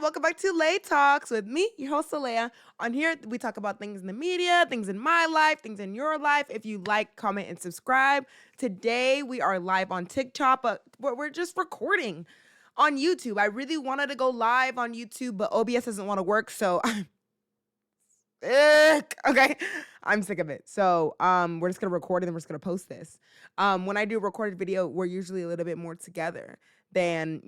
welcome back to Lay Talks with me, your host, Alea. On here, we talk about things in the media, things in my life, things in your life. If you like, comment, and subscribe. Today, we are live on TikTok, but we're just recording on YouTube. I really wanted to go live on YouTube, but OBS doesn't want to work, so I'm sick. Okay, I'm sick of it. So we're just going to record it and we're just going to post this. When I do a recorded video, we're usually a little bit more together than,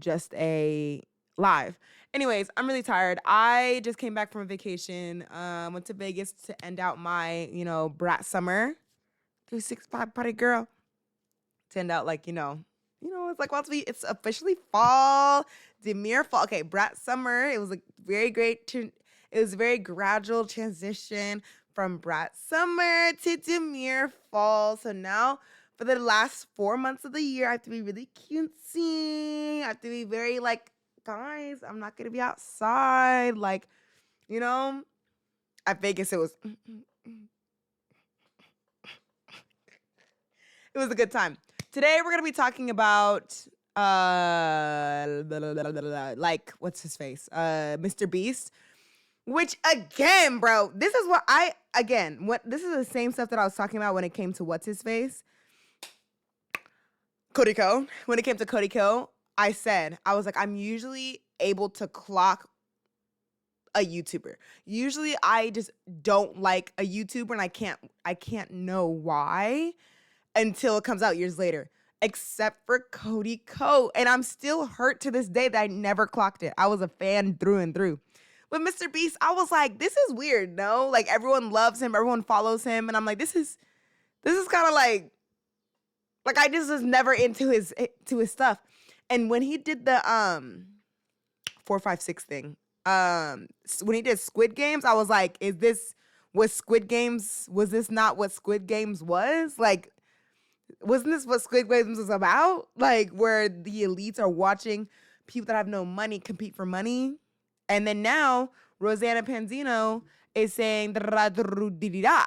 just a live. Anyways, I'm really tired. I just came back from a vacation. Went to Vegas to end out my, brat summer. 365 party girl. To end out it's like it's officially fall. Demure fall. Okay, brat summer. It was a very great. It was a very gradual transition from brat summer to demure fall. So now, for the last 4 months of the year, I have to be really cutesy. I have to be very guys, I'm not gonna be outside. At Vegas, it was a good time. Today, we're gonna be talking about what's his face? MrBeast. Which again, bro, this is this is the same stuff that I was talking about when it came to what's his face? Cody Ko. When it came to Cody Ko, I was like, I'm usually able to clock a YouTuber. Usually I just don't like a YouTuber and I can't know why until it comes out years later. Except for Cody Ko. And I'm still hurt to this day that I never clocked it. I was a fan through and through. With MrBeast, I was like, this is weird, no? Like, everyone loves him, everyone follows him, and I'm like, this is kind of like I just was never into his stuff. And when he did the 456 thing, when he did Squid Games, I was like, was this not what Squid Games was? Like, wasn't this what Squid Games was about? Like, where the elites are watching people that have no money compete for money? And then now, Rosanna Pansino is saying da-da-da-da-da-da.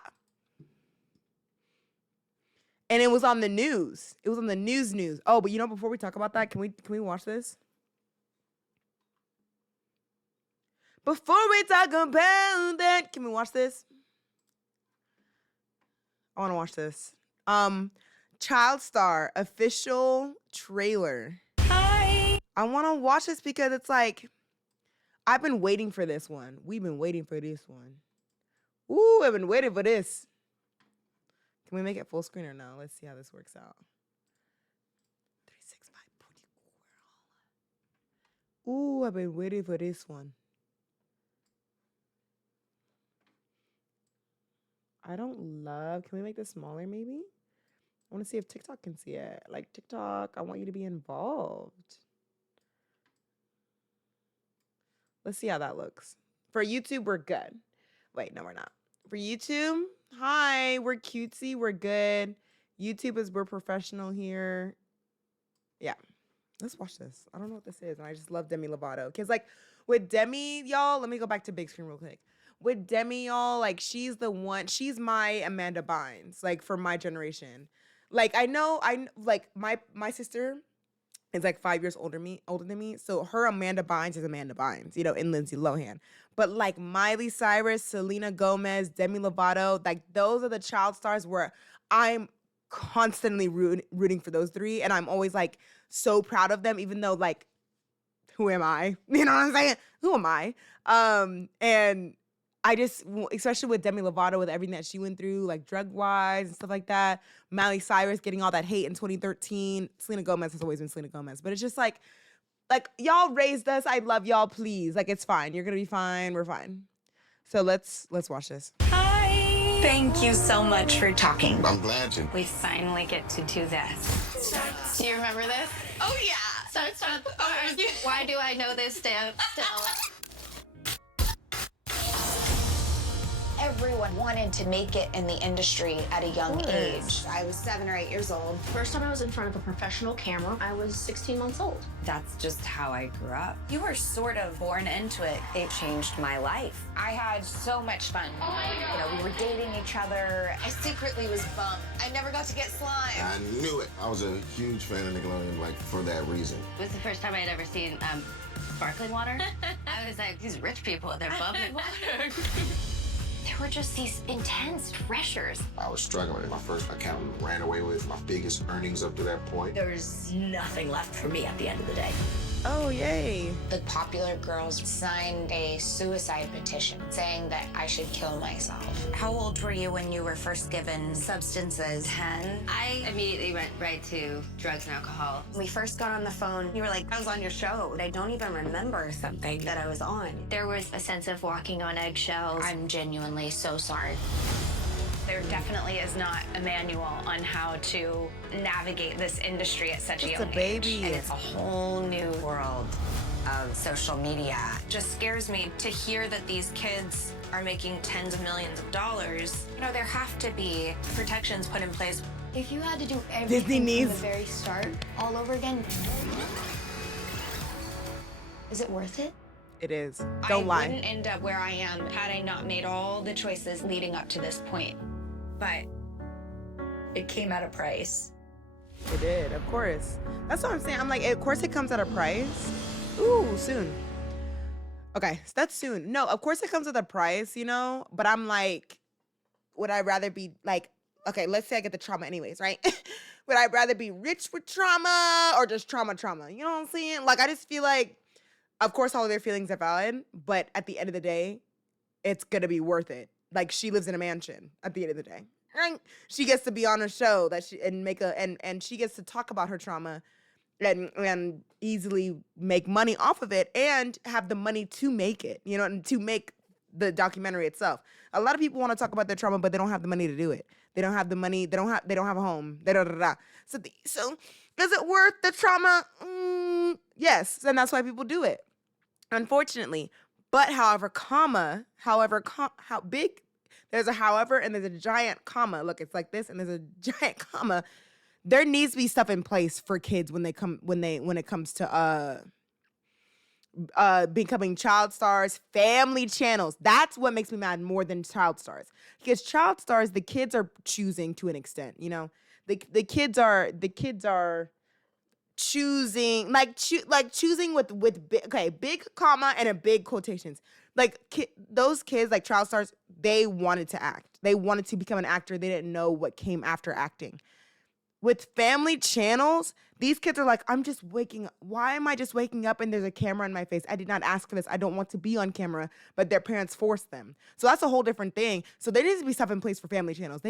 And it was on the news. It was on the news. Oh, but before we talk about that, can we watch this? Before we talk about that, can we watch this? I want to watch this. Child Star official trailer. Hi. I want to watch this because it's like, I've been waiting for this one. We've been waiting for this one. Ooh, I've been waiting for this. Can we make it full screen or no? Let's see how this works out. 365 booty girl. Ooh, I've been waiting for this one. Can we make this smaller maybe? I want to see if TikTok can see it. Like, TikTok, I want you to be involved. Let's see how that looks. For YouTube, we're good. Wait, no, we're not. For YouTube, hi, we're cutesy, we're good. YouTube is we're professional here. Yeah, let's watch this. I don't know what this is, and I just love Demi Lovato. Because, with Demi, y'all, let me go back to big screen real quick. With Demi, y'all, she's the one, she's my Amanda Bynes, for my generation. My sister is 5 years older than me. So her Amanda Bynes is Amanda Bynes, in Lindsay Lohan. But Miley Cyrus, Selena Gomez, Demi Lovato, those are the child stars where I'm constantly rooting for those three. And I'm always so proud of them, even though who am I? You know what I'm saying? Who am I? And I just, especially with Demi Lovato, with everything that she went through, drug-wise and stuff like that. Miley Cyrus getting all that hate in 2013. Selena Gomez has always been Selena Gomez. But it's just y'all raised us. I love y'all, please. It's fine. You're going to be fine. We're fine. So let's watch this. Hi. Thank you so much for talking. I'm glad to. We finally get to do this. Do you remember this? Oh, yeah. Start. Why do I know this dance still? Everyone wanted to make it in the industry at a young age. I was 7 or 8 years old. First time I was in front of a professional camera, I was 16 months old. That's just how I grew up. You were sort of born into it. It changed my life. I had so much fun. We were dating each other. I secretly was bummed. I never got to get slime. I knew it. I was a huge fan of Nickelodeon, for that reason. It was the first time I had ever seen Sparkling water? I was like, these rich people, they're bubbling water. There were just these intense pressures. I was struggling. My first account ran away with my biggest earnings up to that point. There was nothing left for me at the end of the day. Oh, yay. The popular girls signed a suicide petition saying that I should kill myself. How old were you when you were first given substances? 10. I immediately went right to drugs and alcohol. When we first got on the phone, you were like, I was on your show. I don't even remember something that I was on. There was a sense of walking on eggshells. I'm genuinely so sorry. There definitely is not a manual on how to navigate this industry at such a Just young a baby. age. And it's a whole new world of social media. It just scares me to hear that these kids are making tens of millions of dollars. You know, there have to be protections put in place. If you had to do Disney everything from needs- the very start, all over again, is it worth it? It is. Don't lie. I wouldn't end up where I am had I not made all the choices leading up to this point. But it came at a price. It did, of course. That's what I'm saying. I'm like, of course it comes at a price. Ooh, soon. Okay, so that's soon. No, of course it comes with a price, you know? But I'm like, would I rather be like, okay, let's say I get the trauma anyways, right? Would I rather be rich with trauma or just trauma? You know what I'm saying? Like, I just feel like, of course, all of their feelings are valid, but at the end of the day, it's gonna be worth it. Like, she lives in a mansion at the end of the day. Right? She gets to be on a show that she and make a and she gets to talk about her trauma and easily make money off of it and have the money to make it, you know, and to make the documentary itself. A lot of people want to talk about their trauma, but they don't have the money to do it. They don't have the money. They don't have a home. So is it worth the trauma? Yes, and that's why people do it. Unfortunately, but how big, there's a however and there's a giant comma. Look, it's like this and there's a giant comma. There needs to be stuff in place for kids when it comes to becoming child stars, family channels. That's what makes me mad more than child stars. Because child stars, the kids are choosing to an extent, you know. The kids are choosing choosing with big comma and a big quotations. Like those kids, like child stars, they wanted to act. They wanted to become an actor. They didn't know what came after acting. With family channels, these kids are like, I'm just waking up. Why am I just waking up and there's a camera in my face? I did not ask for this. I don't want to be on camera, but their parents forced them. So that's a whole different thing. So there needs to be stuff in place for family channels.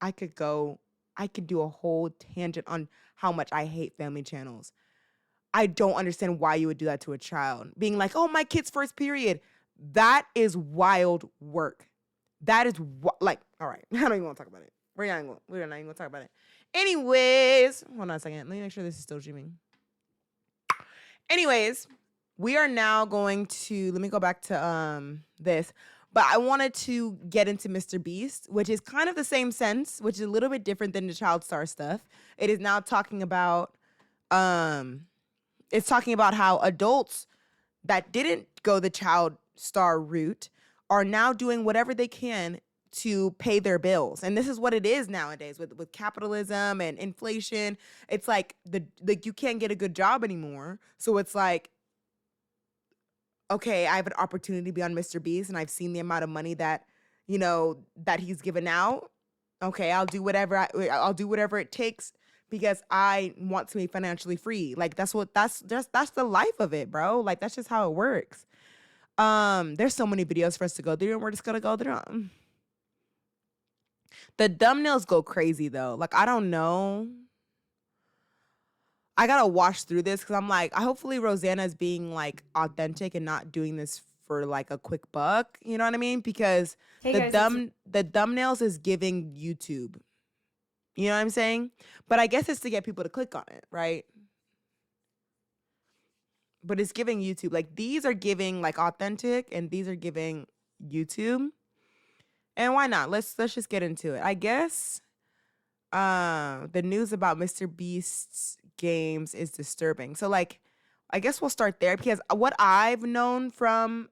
I could do a whole tangent on how much I hate family channels. I don't understand why you would do that to a child. Being like, oh, my kid's first period. That is wild work. That is all right. I don't even want to talk about it. We're not even going to talk about it. Anyways, hold on a second. Let me make sure this is still streaming. Anyways, we are now going to, let me go back to this. But I wanted to get into MrBeast, which is kind of the same sense, which is a little bit different than the child star stuff. It is now talking about, it's talking about how adults that didn't go the child star route are now doing whatever they can to pay their bills. And this is what it is nowadays with capitalism and inflation. It's like you can't get a good job anymore. So it's like, okay, I have an opportunity to be on MrBeast and I've seen the amount of money that, you know, that he's given out. Okay, I'll do whatever it takes because I want to be financially free. Like that's the life of it, bro. Like that's just how it works. There's so many videos for us to go through and we're just gonna go through them. The thumbnails go crazy though. Like I don't know. I gotta watch through this because I'm like, hopefully Rosanna is being like authentic and not doing this for like a quick buck. You know what I mean? Because the thumbnails is giving YouTube. You know what I'm saying? But I guess it's to get people to click on it, right? But it's giving YouTube. Like these are giving like authentic and these are giving YouTube. And why not? Let's just get into it. I guess the news about MrBeast's games is disturbing. So like I guess we'll start there because what I've known from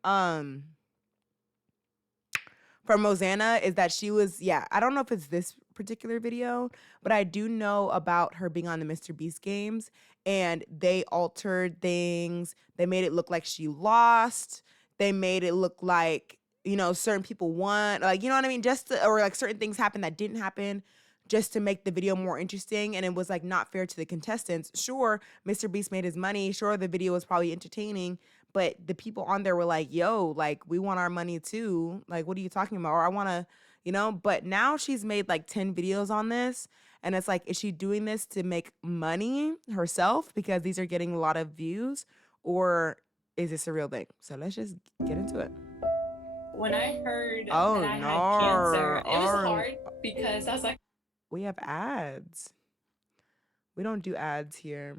Rosanna is that she was, I don't know if it's this particular video, but I do know about her being on the MrBeast games, and they altered things. They made it look like she lost. They made it look like, you know, certain people won. Like, you know what I mean? Or like certain things happened that didn't happen just to make the video more interesting. And it was like not fair to the contestants. Sure, MrBeast made his money. Sure, the video was probably entertaining. But the people on there were like, yo, like, we want our money too. Like, what are you talking about? Or I want to, you know, but now she's made like 10 videos on this. And it's like, is she doing this to make money herself because these are getting a lot of views? Or is this a real thing? So let's just get into it. When I heard Oh, that I no. had cancer, it was hard because I was like, We have ads. We don't do ads here.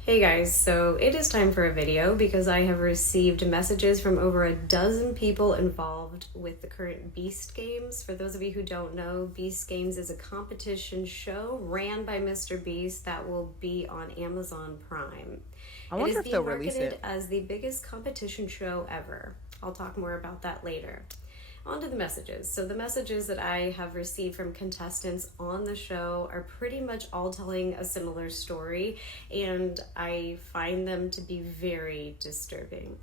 Hey guys, so it is time for a video because I have received messages from over a dozen people involved with the current Beast Games. For those of you who don't know, Beast Games is a competition show ran by MrBeast that will be on Amazon Prime. I wonder if they'll release It is being it. marketed as the biggest competition show ever. I'll talk more about that later. On to the messages. So the messages that I have received from contestants on the show are pretty much all telling a similar story, and I find them to be very disturbing.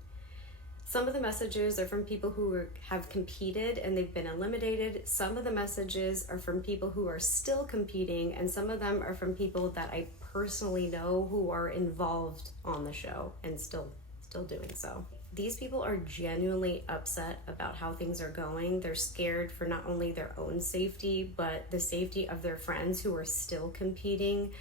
Some of the messages are from people who have competed and they've been eliminated. Some of the messages are from people who are still competing, and some of them are from people that I personally know who are involved on the show and still doing so. These people are genuinely upset about how things are going. They're scared for not only their own safety, but the safety of their friends who are still competing.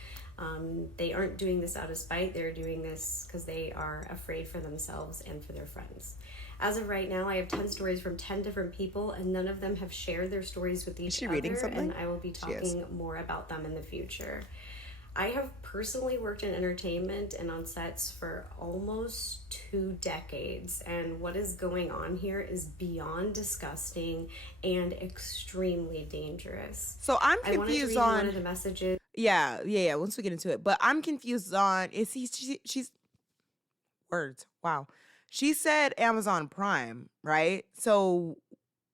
They aren't doing this out of spite. They're doing this because they are afraid for themselves and for their friends. As of right now, I have 10 stories from 10 different people, and none of them have shared their stories with each other. Reading something? And I will be talking more about them in the future. I have personally worked in entertainment and on sets for almost 2 decades, and what is going on here is beyond disgusting and extremely dangerous. So I'm I wanted to confused read on one of the messages. Yeah. Once we get into it, but I'm confused on she's words. Wow, she said Amazon Prime, right? So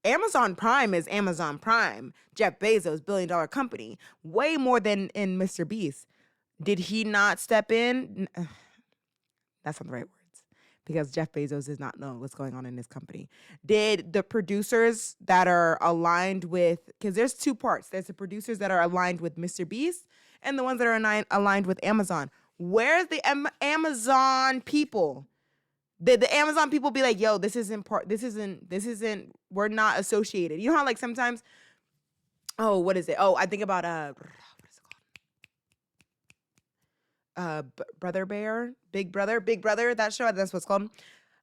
Amazon Prime is Amazon Prime. Jeff Bezos, $1 billion company, way more than in MrBeast. Did he not step in? That's not the right words, because Jeff Bezos does not know what's going on in his company. Did the producers that are aligned with, because there's 2 parts. There's the producers that are aligned with MrBeast and the ones that are aligned with Amazon. Where's the Amazon people? Did the Amazon people be like, yo, this isn't, we're not associated. You know how like sometimes, what is it? I think about, what is it called? Brother Bear, Big Brother, that show, that's what's called.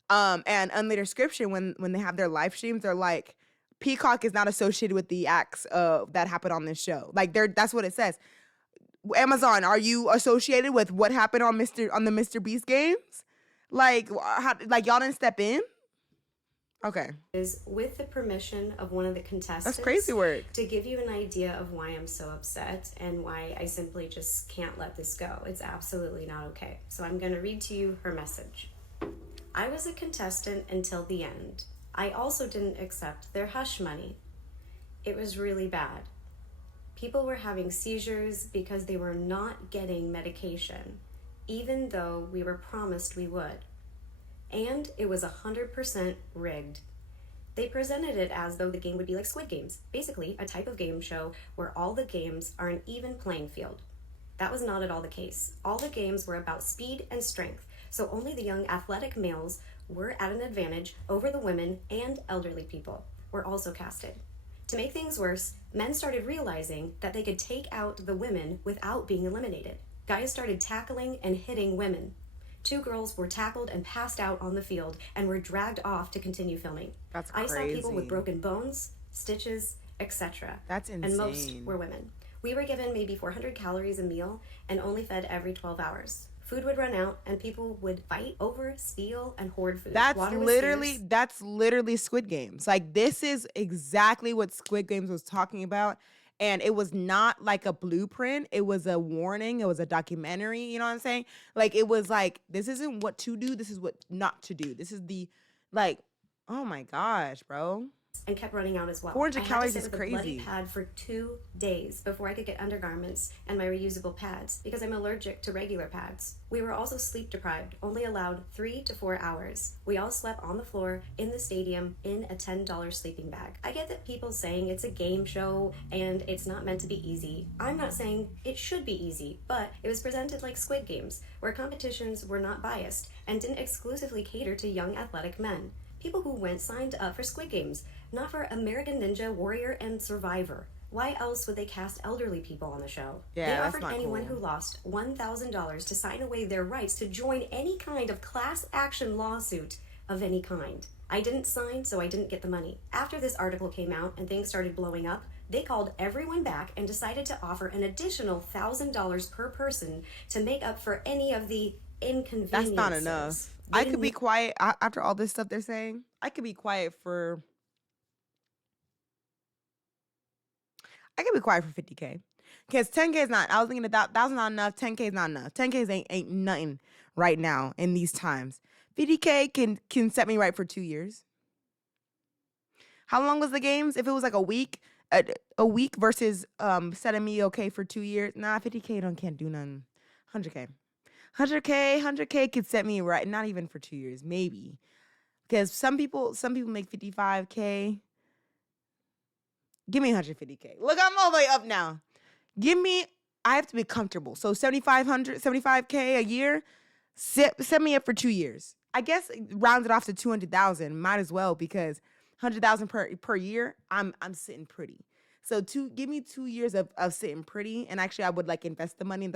And Unlater Description, when they have their live streams, they're like, Peacock is not associated with the acts that happened on this show. Like that's what it says. Amazon, are you associated with what happened on the MrBeast games? Like, y'all didn't step in? Okay. Is with the permission of one of the contestants. That's crazy work. To give you an idea of why I'm so upset and why I simply just can't let this go. It's absolutely not okay. So I'm going to read to you her message. I was a contestant until the end. I also didn't accept their hush money. It was really bad. People were having seizures because they were not getting medication, even though we were promised we would. And it was 100% rigged. They presented it as though the game would be like Squid Games, basically a type of game show where all the games are an even playing field. That was not at all the case. All the games were about speed and strength, so only the young athletic males were at an advantage over the women, and elderly people were also casted. To make things worse, men started realizing that they could take out the women without being eliminated. Guys started tackling and hitting women. 2 girls were tackled and passed out on the field and were dragged off to continue filming. That's I crazy. saw people with broken bones, stitches, etc. That's insane. And most were women. We were given maybe 400 calories a meal and only fed every 12 hours. Food would run out and people would fight over, steal, and hoard food. That's Water was literally Squid Games. Like, this is exactly what Squid Games was talking about. And it was not like a blueprint. It was a warning. It was a documentary. You know what I'm saying? Like, it was like, this isn't what to do. This is what not to do. This is the, like, oh my gosh, bro. and kept running out as well. 400 I had calories to sit is with a bloody crazy. pad for 2 days before I could get undergarments and my reusable pads because I'm allergic to regular pads. We were also sleep deprived, only allowed 3 to 4 hours. We all slept on the floor in the stadium in a $10 sleeping bag. I get that people saying it's a game show and it's not meant to be easy. I'm not saying it should be easy, but it was presented like Squid Games, where competitions were not biased and didn't exclusively cater to young athletic men. People who went signed up for Squid Games, not for American Ninja Warrior and Survivor. Why else would they cast elderly people on the show? Yeah, they that's offered not anyone cool. who lost $1,000 to sign away their rights to join any kind of class action lawsuit of any kind. I didn't sign, so I didn't get the money. After this article came out and things started blowing up, they called everyone back and decided to offer an additional $1,000 per person to make up for any of the inconveniences. That's not enough. I could be quiet after all this stuff they're saying. I could be quiet for 50K. Because 10K is not. I was thinking that was not enough. 10K is not enough. 10K ain't nothing right now in these times. 50K can set me right for 2 years. How long was the games? If it was like a week versus setting me okay for 2 years. Nah, 50K can't do nothing. 100K could set me right. Not even for 2 years, maybe. Because some people make 55K. Give me 150K. Look, I'm all the way up now. I have to be comfortable. So 75K a year, set me up for 2 years. I guess round it off to 200,000. Might as well, because 100,000 per year, I'm sitting pretty. So give me 2 years of sitting pretty, and actually I would like invest the money.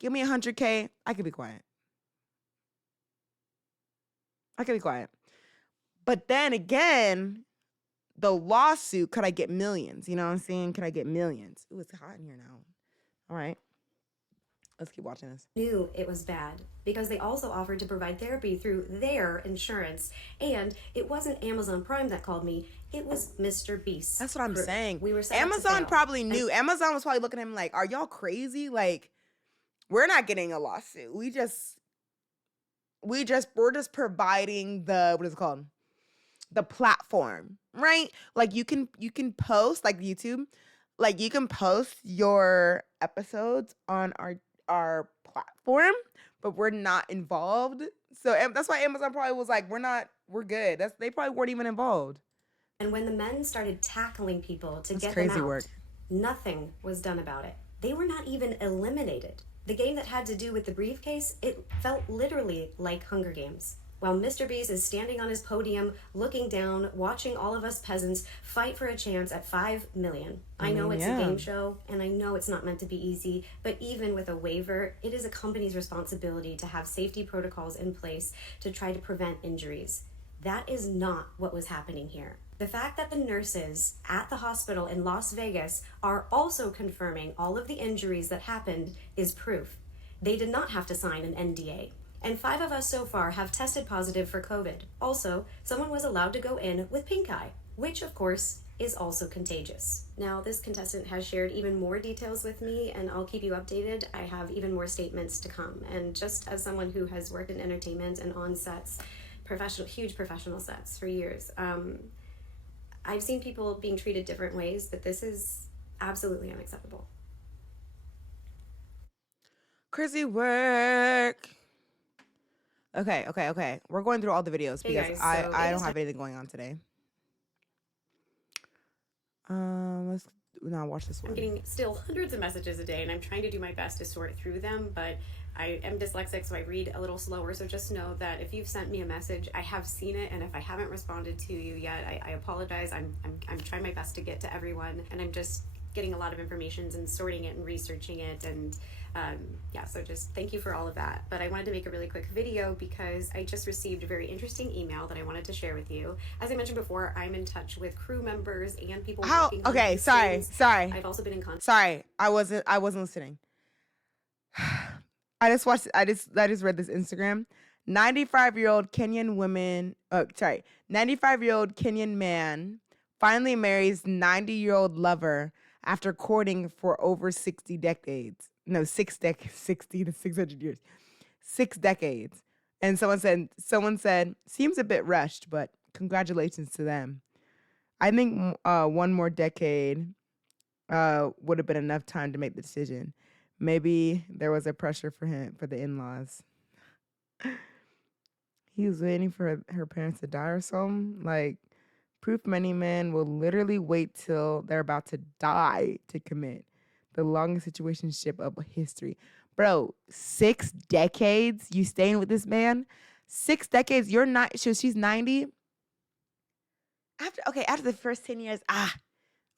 Give me 100K. I could be quiet. But then again, the lawsuit, could I get millions? You know what I'm saying? Could I get millions? Ooh, it's hot in here now. All right. Let's keep watching this. Knew it was bad because they also offered to provide therapy through their insurance. And it wasn't Amazon Prime that called me. It was MrBeast. That's what I'm saying. We were set up to Amazon fail. probably knew. Amazon was probably looking at him like, are y'all crazy? Like, we're not getting a lawsuit. We're just providing what is it called? The platform, right? Like you can post, like YouTube, like you can post your episodes on our platform, but we're not involved. So that's why Amazon probably was like, we're good. They probably weren't even involved. And when the men started tackling people to get crazy them out, work. nothing was done about it. They were not even eliminated. The game that had to do with the briefcase, it felt literally like Hunger Games. While MrBeast is standing on his podium, looking down, watching all of us peasants fight for a chance at 5 million. I know it's a game show, and I know it's not meant to be easy, but even with a waiver, it is a company's responsibility to have safety protocols in place to try to prevent injuries. That is not what was happening here. The fact that the nurses at the hospital in Las Vegas are also confirming all of the injuries that happened is proof. They did not have to sign an NDA. And 5 of us so far have tested positive for COVID. Also, someone was allowed to go in with pink eye, which of course is also contagious. Now, this contestant has shared even more details with me, and I'll keep you updated. I have even more statements to come. And just as someone who has worked in entertainment and on sets, huge professional sets for years, I've seen people being treated different ways, but this is absolutely unacceptable. Crazy work. Okay. We're going through all the videos because guys, I don't have anything going on today. Let's now watch this one. I'm getting still hundreds of messages a day, and I'm trying to do my best to sort through them, but I am dyslexic, so I read a little slower. So just know that if you've sent me a message, I have seen it, and if I haven't responded to you yet, I apologize. I'm trying my best to get to everyone, and I'm just getting a lot of information and sorting it and researching it, and so just thank you for all of that. But I wanted to make a really quick video because I just received a very interesting email that I wanted to share with you. As I mentioned before, I'm in touch with crew members and people working on these things. Sorry. I've also been in contact. Sorry, I wasn't listening. I just read this Instagram. 95-year-old Kenyan 95-year-old Kenyan man finally marries 90-year-old lover after courting for over 60 decades. No, 60 to 600 years. 6 decades. And someone said, seems a bit rushed, but congratulations to them. I think one more decade would have been enough time to make the decision. Maybe there was a pressure for him, for the in-laws. He was waiting for her parents to die or something. Like, proof many men will literally wait till they're about to die to commit. The longest situationship of history. Bro, 6 decades you staying with this man? 6 decades, you're not, so she's 90. After the first 10 years,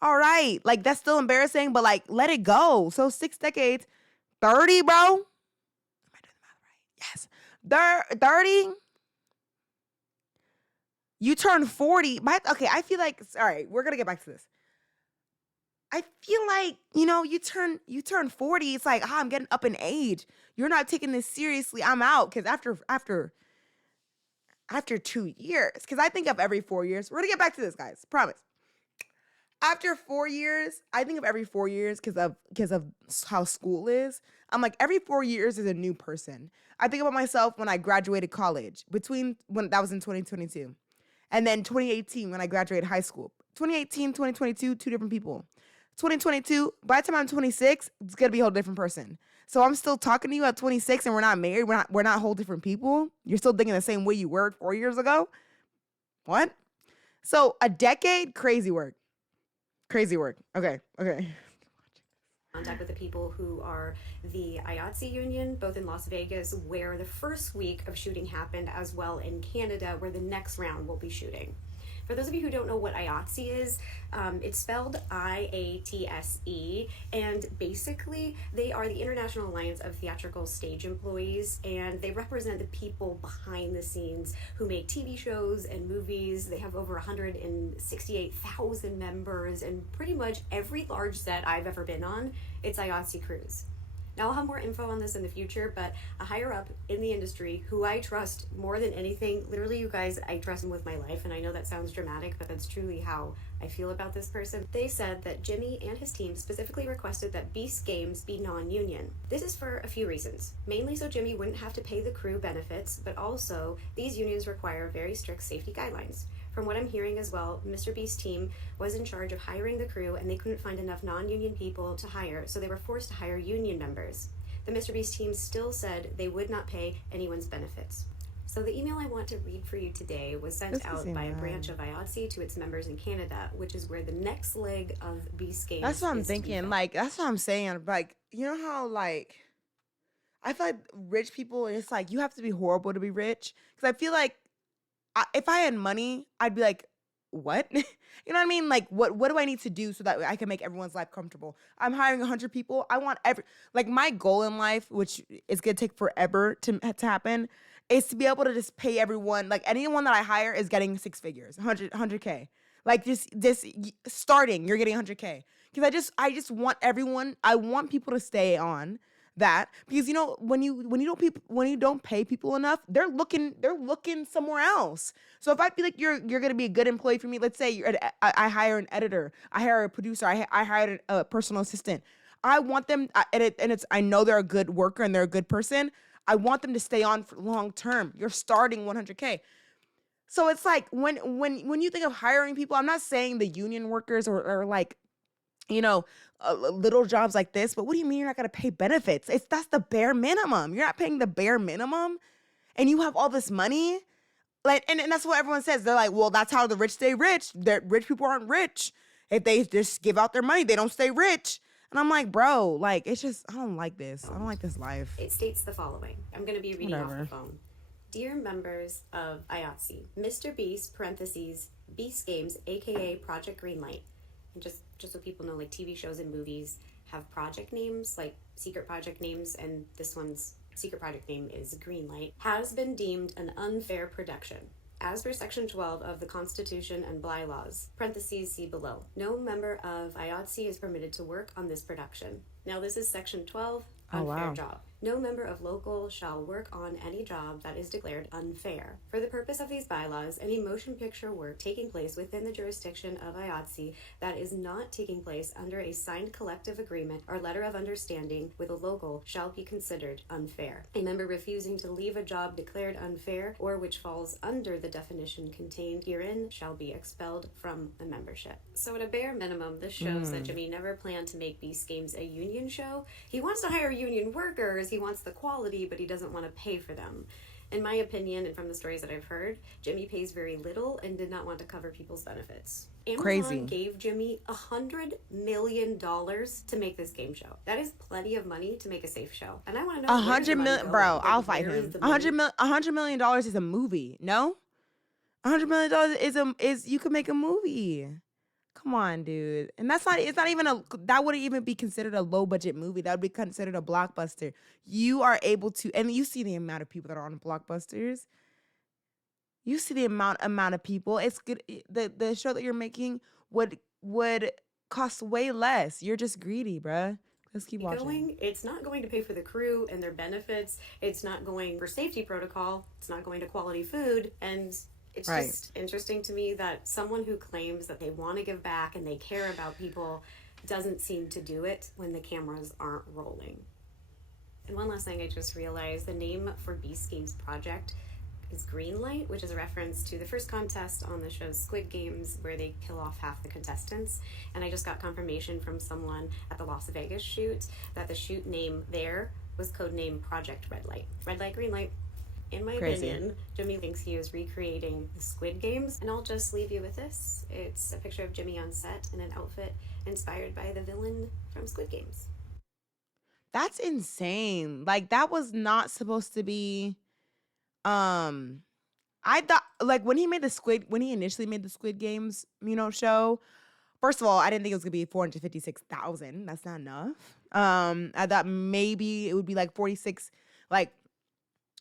all right. Like, that's still embarrassing, but like, let it go. So 6 decades, 30, bro? Am I doing the math right? Yes. 30? You turn 40. I feel like, all right, we're going to get back to this. I feel like, you turn 40, it's like, I'm getting up in age. You're not taking this seriously. I'm out. Because after 2 years, because I think of every 4 years. We're going to get back to this, guys. Promise. After 4 years, I think of every 4 years because of how school is. I'm like, every 4 years is a new person. I think about myself when I graduated college, when that was in 2022. And then 2018 when I graduated high school. 2018, 2022, two different people. 2022, by the time I'm 26, it's going to be a whole different person. So I'm still talking to you at 26 and we're not married. We're not whole different people. You're still thinking the same way you were 4 years ago. What? So a decade, crazy work. Crazy work. Okay. Contact with the people who are the IATSE union, both in Las Vegas, where the first week of shooting happened, as well in Canada, where the next round will be shooting. For those of you who don't know what IATSE is, it's spelled IATSE, and basically they are the International Alliance of Theatrical Stage Employees, and they represent the people behind the scenes who make TV shows and movies. They have over 168,000 members, and pretty much every large set I've ever been on, it's IATSE crews. Now, I'll have more info on this in the future, but a higher up in the industry who I trust more than anything, literally, you guys, I trust him with my life, and I know that sounds dramatic, but that's truly how I feel about this person. They said that Jimmy and his team specifically requested that Beast Games be non-union. This is for a few reasons, mainly so Jimmy wouldn't have to pay the crew benefits, but also these unions require very strict safety guidelines. From what I'm hearing as well, MrBeast's team was in charge of hiring the crew and they couldn't find enough non-union people to hire, so they were forced to hire union members. The MrBeast team still said they would not pay anyone's benefits. So the email I want to read for you today was sent out by a branch of IATSE to its members in Canada, which is where the next leg of Beast Games That's what I'm thinking. Like, that's what I'm saying. Like, you know how, like, I feel like rich people, it's like, you have to be horrible to be rich. Because I feel like if I had money, I'd be like, what? You know what I mean? Like, what do I need to do so that I can make everyone's life comfortable? I'm hiring 100 people. I want my goal in life, which is going to take forever to happen, is to be able to just pay everyone. Like, anyone that I hire is getting 6 figures, 100K. Like, this starting, you're getting 100K. Because I just want everyone, I want people to stay on that, because when you don't pay people enough, they're looking somewhere else. So if I feel like you're gonna be a good employee for me, let's say I hire an editor, I hire a producer, I hired a personal assistant. I want them, I know they're a good worker and they're a good person. I want them to stay on for long term. You're starting 100K. So it's like when you think of hiring people, I'm not saying the union workers or like, little jobs like this, but what do you mean you're not going to pay benefits? That's the bare minimum. You're not paying the bare minimum and you have all this money. Like, and that's what everyone says. They're like, well, that's how the rich stay rich. Rich people aren't rich. If they just give out their money, they don't stay rich. And I'm like, bro, like, it's just, I don't like this. I don't like this life. It states the following. I'm going to be reading off the phone. Dear members of IATSE, MrBeast, parentheses, Beast Games, aka Project Greenlight. And just so people know, like, TV shows and movies have project names, like secret project names, and this one's secret project name is Greenlight, has been deemed an unfair production. As per Section 12 of the Constitution and bylaws, parentheses see below, no member of IATSE is permitted to work on this production. Now, this is Section 12, unfair job. No member of local shall work on any job that is declared unfair. For the purpose of these bylaws, any motion picture work taking place within the jurisdiction of IATSE that is not taking place under a signed collective agreement or letter of understanding with a local shall be considered unfair. A member refusing to leave a job declared unfair or which falls under the definition contained herein shall be expelled from the membership. So at a bare minimum, this shows that Jimmy never planned to make Beast Games a union show. He wants to hire union workers, he wants the quality, but he doesn't want to pay for them. In my opinion, and from the stories that I've heard, Jimmy pays very little and did not want to cover people's benefits. Amazon gave Jimmy $100 million to make this game show. That is plenty of money to make a safe show. And I want to know $100 million, bro. I'll fight him. $100 million is a movie. No, $100 million is you could make a movie. Come on, dude. And that's not, it's not even that wouldn't even be considered a low budget movie. That would be considered a blockbuster. You are able to, and you see the amount of people that are on blockbusters. You see the amount of people. It's good. The show that you're making would cost way less. You're just greedy, bruh. Let's keep watching. It's not going to pay for the crew and their benefits. It's not going for safety protocol. It's not going to quality food. And it's just interesting to me that someone who claims that they want to give back and they care about people doesn't seem to do it when the cameras aren't rolling. And one last thing I just realized, the name for Beast Games project is Greenlight, which is a reference to the first contest on the show Squid Games where they kill off half the contestants. And I just got confirmation from someone at the Las Vegas shoot that the shoot name there was codename Project Red Light. Red Light, Green Light. In my opinion, Jimmy thinks he is recreating the Squid Games, and I'll just leave you with this. It's a picture of Jimmy on set in an outfit inspired by the villain from Squid Games. That's insane. Like, that was not supposed to be, I thought, like, when he initially made the Squid Games, show, first of all, I didn't think it was gonna be 456,000. That's not enough. I thought maybe it would be like 46, like,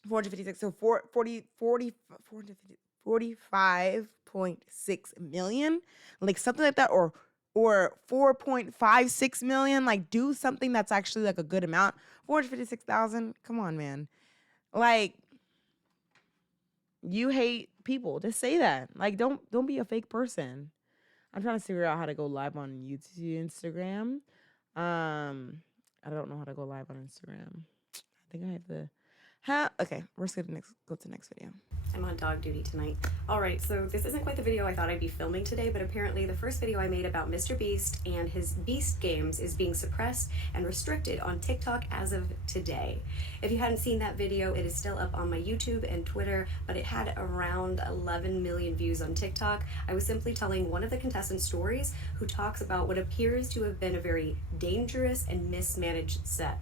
456, so 45.6 million, like something like that, or 4.56 million. Like, do something that's actually like a good amount. 456,000, come on, man. Like, you hate people, just say that. Like, don't be a fake person. I'm trying to figure out how to go live on YouTube, Instagram. I don't know how to go live on Instagram. I think I have the okay, we're just gonna go to the next video. I'm on dog duty tonight. All right, so this isn't quite the video I thought I'd be filming today, but apparently the first video I made about MrBeast and his Beast Games is being suppressed and restricted on TikTok as of today. If you hadn't seen that video, it is still up on my YouTube and Twitter, but it had around 11 million views on TikTok. I was simply telling one of the contestants' stories who talks about what appears to have been a very dangerous and mismanaged set.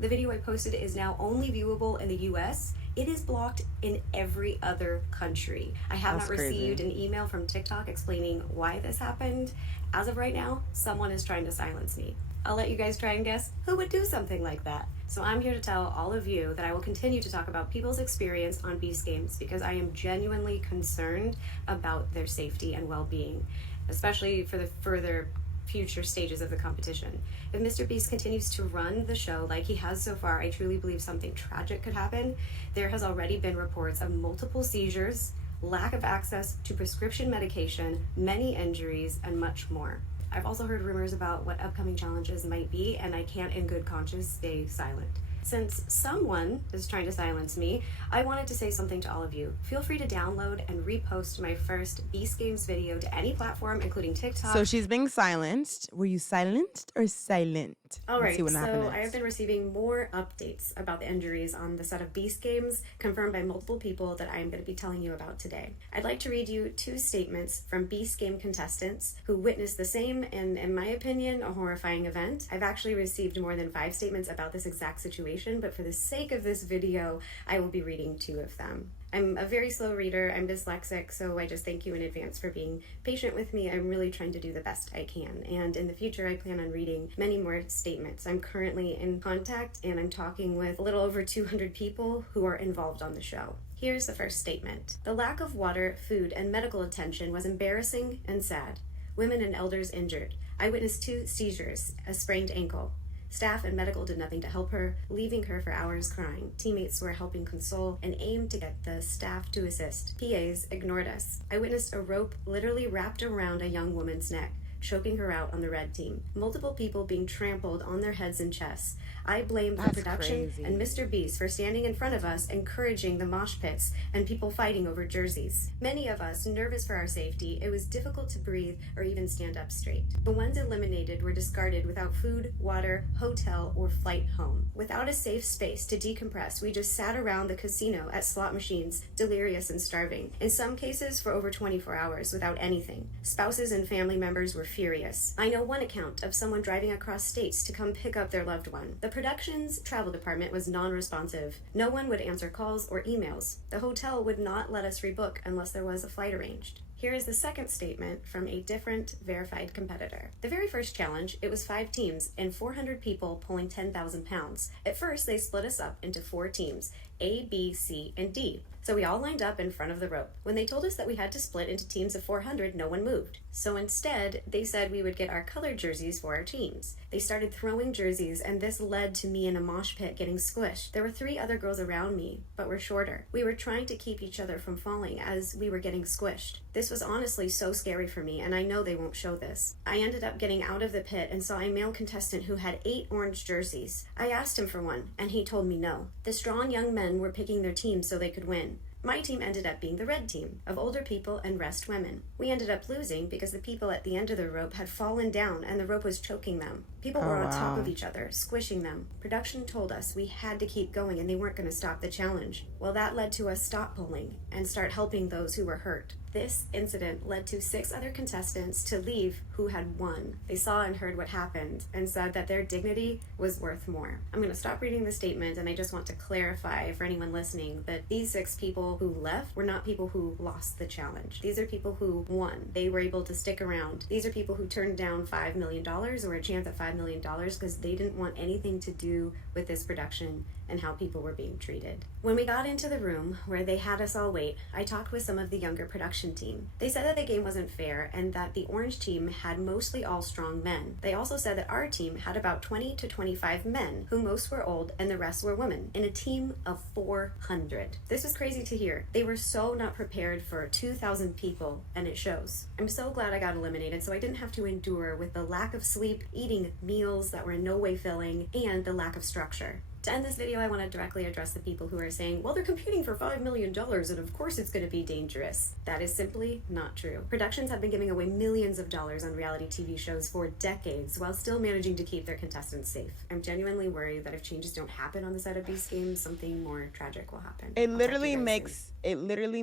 The video I posted is now only viewable in the US. It is blocked in every other country. I have not received an email from TikTok explaining why this happened. As of right now, someone is trying to silence me. I'll let you guys try and guess who would do something like that. So I'm here to tell all of you that I will continue to talk about people's experience on Beast Games because I am genuinely concerned about their safety and well-being, especially for the further future stages of the competition. If MrBeast continues to run the show like he has so far, I truly believe something tragic could happen. There has already been reports of multiple seizures, lack of access to prescription medication, many injuries, and much more. I've also heard rumors about what upcoming challenges might be, and I can't in good conscience stay silent. Since someone is trying to silence me, I wanted to say something to all of you. Feel free to download and repost my first Beast Games video to any platform, including TikTok. So she's being silenced. Were you silenced or silent? All right, so I have been receiving more updates about the injuries on the set of Beast Games, confirmed by multiple people that I am going to be telling you about today. I'd like to read you 2 statements from Beast Game contestants who witnessed the same and, in my opinion, a horrifying event. I've actually received more than 5 statements about this exact situation, but for the sake of this video, I will be reading 2 of them. I'm a very slow reader, I'm dyslexic, so I just thank you in advance for being patient with me. I'm really trying to do the best I can, and in the future I plan on reading many more statements. I'm currently in contact and I'm talking with a little over 200 people who are involved on the show. Here's the first statement. The lack of water, food, and medical attention was embarrassing and sad. Women and elders injured. I witnessed 2 seizures, a sprained ankle. Staff and medical did nothing to help her, leaving her for hours crying. Teammates were helping console and aimed to get the staff to assist. PAs ignored us. I witnessed a rope literally wrapped around a young woman's neck, choking her out on the red team. Multiple people being trampled on their heads and chests. I blame the production crazy. and MrBeast for standing in front of us, encouraging the mosh pits and people fighting over jerseys. Many of us, nervous for our safety, it was difficult to breathe or even stand up straight. The ones eliminated were discarded without food, water, hotel, or flight home. Without a safe space to decompress, we just sat around the casino at slot machines, delirious and starving. In some cases, for over 24 hours without anything. Spouses and family members were furious. I know one account of someone driving across states to come pick up their loved one. The production's travel department was non-responsive. No one would answer calls or emails. The hotel would not let us rebook unless there was a flight arranged. Here is the second statement from a different verified competitor. The very first challenge, it was 5 teams and 400 people pulling 10,000 pounds. At first, they split us up into 4 teams, A, B, C, and D. So we all lined up in front of the rope. When they told us that we had to split into teams of 400, no one moved. So instead, they said we would get our colored jerseys for our teams. They started throwing jerseys, and this led to me in a mosh pit getting squished. There were 3 other girls around me, but were shorter. We were trying to keep each other from falling as we were getting squished. This was honestly so scary for me, and I know they won't show this. I ended up getting out of the pit and saw a male contestant who had 8 orange jerseys. I asked him for one, and he told me no. The strong young men were picking their teams so they could win. My team ended up being the red team, of older people and rest women. We ended up losing because the people at the end of the rope had fallen down and the rope was choking them. People were on top of each other, squishing them. Production told us we had to keep going and they weren't going to stop the challenge. Well, that led to us stop pulling and start helping those who were hurt. This incident led to 6 other contestants to leave who had won. They saw and heard what happened and said that their dignity was worth more. I'm going to stop reading the statement, and I just want to clarify for anyone listening that these 6 people who left were not people who lost the challenge. These are people who won. They were able to stick around. These are people who turned down $5 million or a chance at $5 million because they didn't want anything to do with this production and how people were being treated. When we got into the room where they had us all wait, I talked with some of the younger production team. They said that the game wasn't fair and that the orange team had mostly all strong men. They also said that our team had about 20 to 25 men, who most were old and the rest were women, in a team of 400. This was crazy to hear. They were so not prepared for 2,000 people, and it shows. I'm so glad I got eliminated so I didn't have to endure with the lack of sleep, eating meals that were in no way filling, and the lack of structure. To end this video, I want to directly address the people who are saying, well, they're competing for $5 million and of course it's going to be dangerous. That is simply not true. Productions have been giving away millions of dollars on reality TV shows for decades while still managing to keep their contestants safe. I'm genuinely worried that if changes don't happen on the set of these games, something more tragic will happen. It literally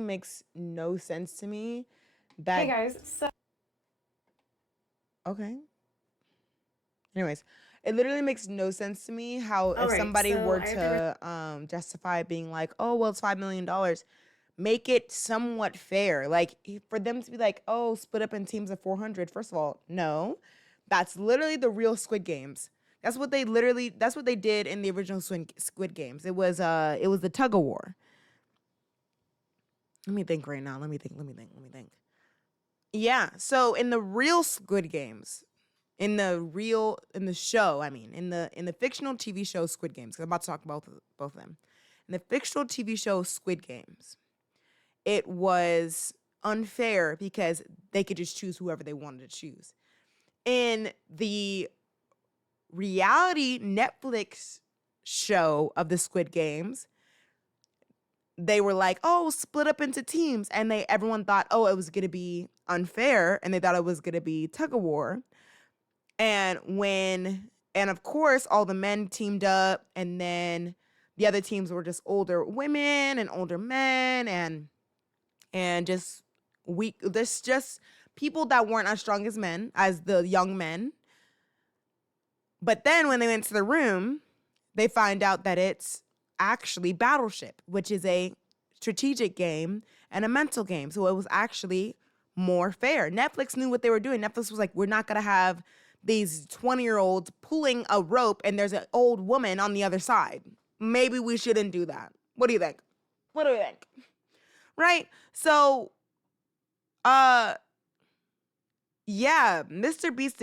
makes no sense to me that. Hey guys, so Okay. Anyways, it literally makes no sense to me how if somebody were to justify being like, oh, well, it's $5 million, make it somewhat fair. Like, for them to be like, oh, split up in teams of 400. First of all, no. That's literally the real Squid Games. That's what they did in the original Squid Games. It was the tug of war. Let me think right now. Let me think. Yeah, so in the real Squid Games, in the fictional TV show Squid Games, because I'm about to talk about both of them. In the fictional TV show Squid Games, it was unfair because they could just choose whoever they wanted to choose. In the reality Netflix show of the Squid Games, they were like, oh, split up into teams. And everyone thought, oh, it was going to be unfair. And they thought it was going to be tug of war. And of course, all the men teamed up, and then the other teams were just older women and older men and just weak. There's just people that weren't as strong as men, as the young men. But then when they went to the room, they find out that it's actually Battleship, which is a strategic game and a mental game. So it was actually more fair. Netflix knew what they were doing. Netflix was like, we're not going to have these 20-year-olds pulling a rope and there's an old woman on the other side. Maybe we shouldn't do that. What do you think? Right? So, yeah, MrBeast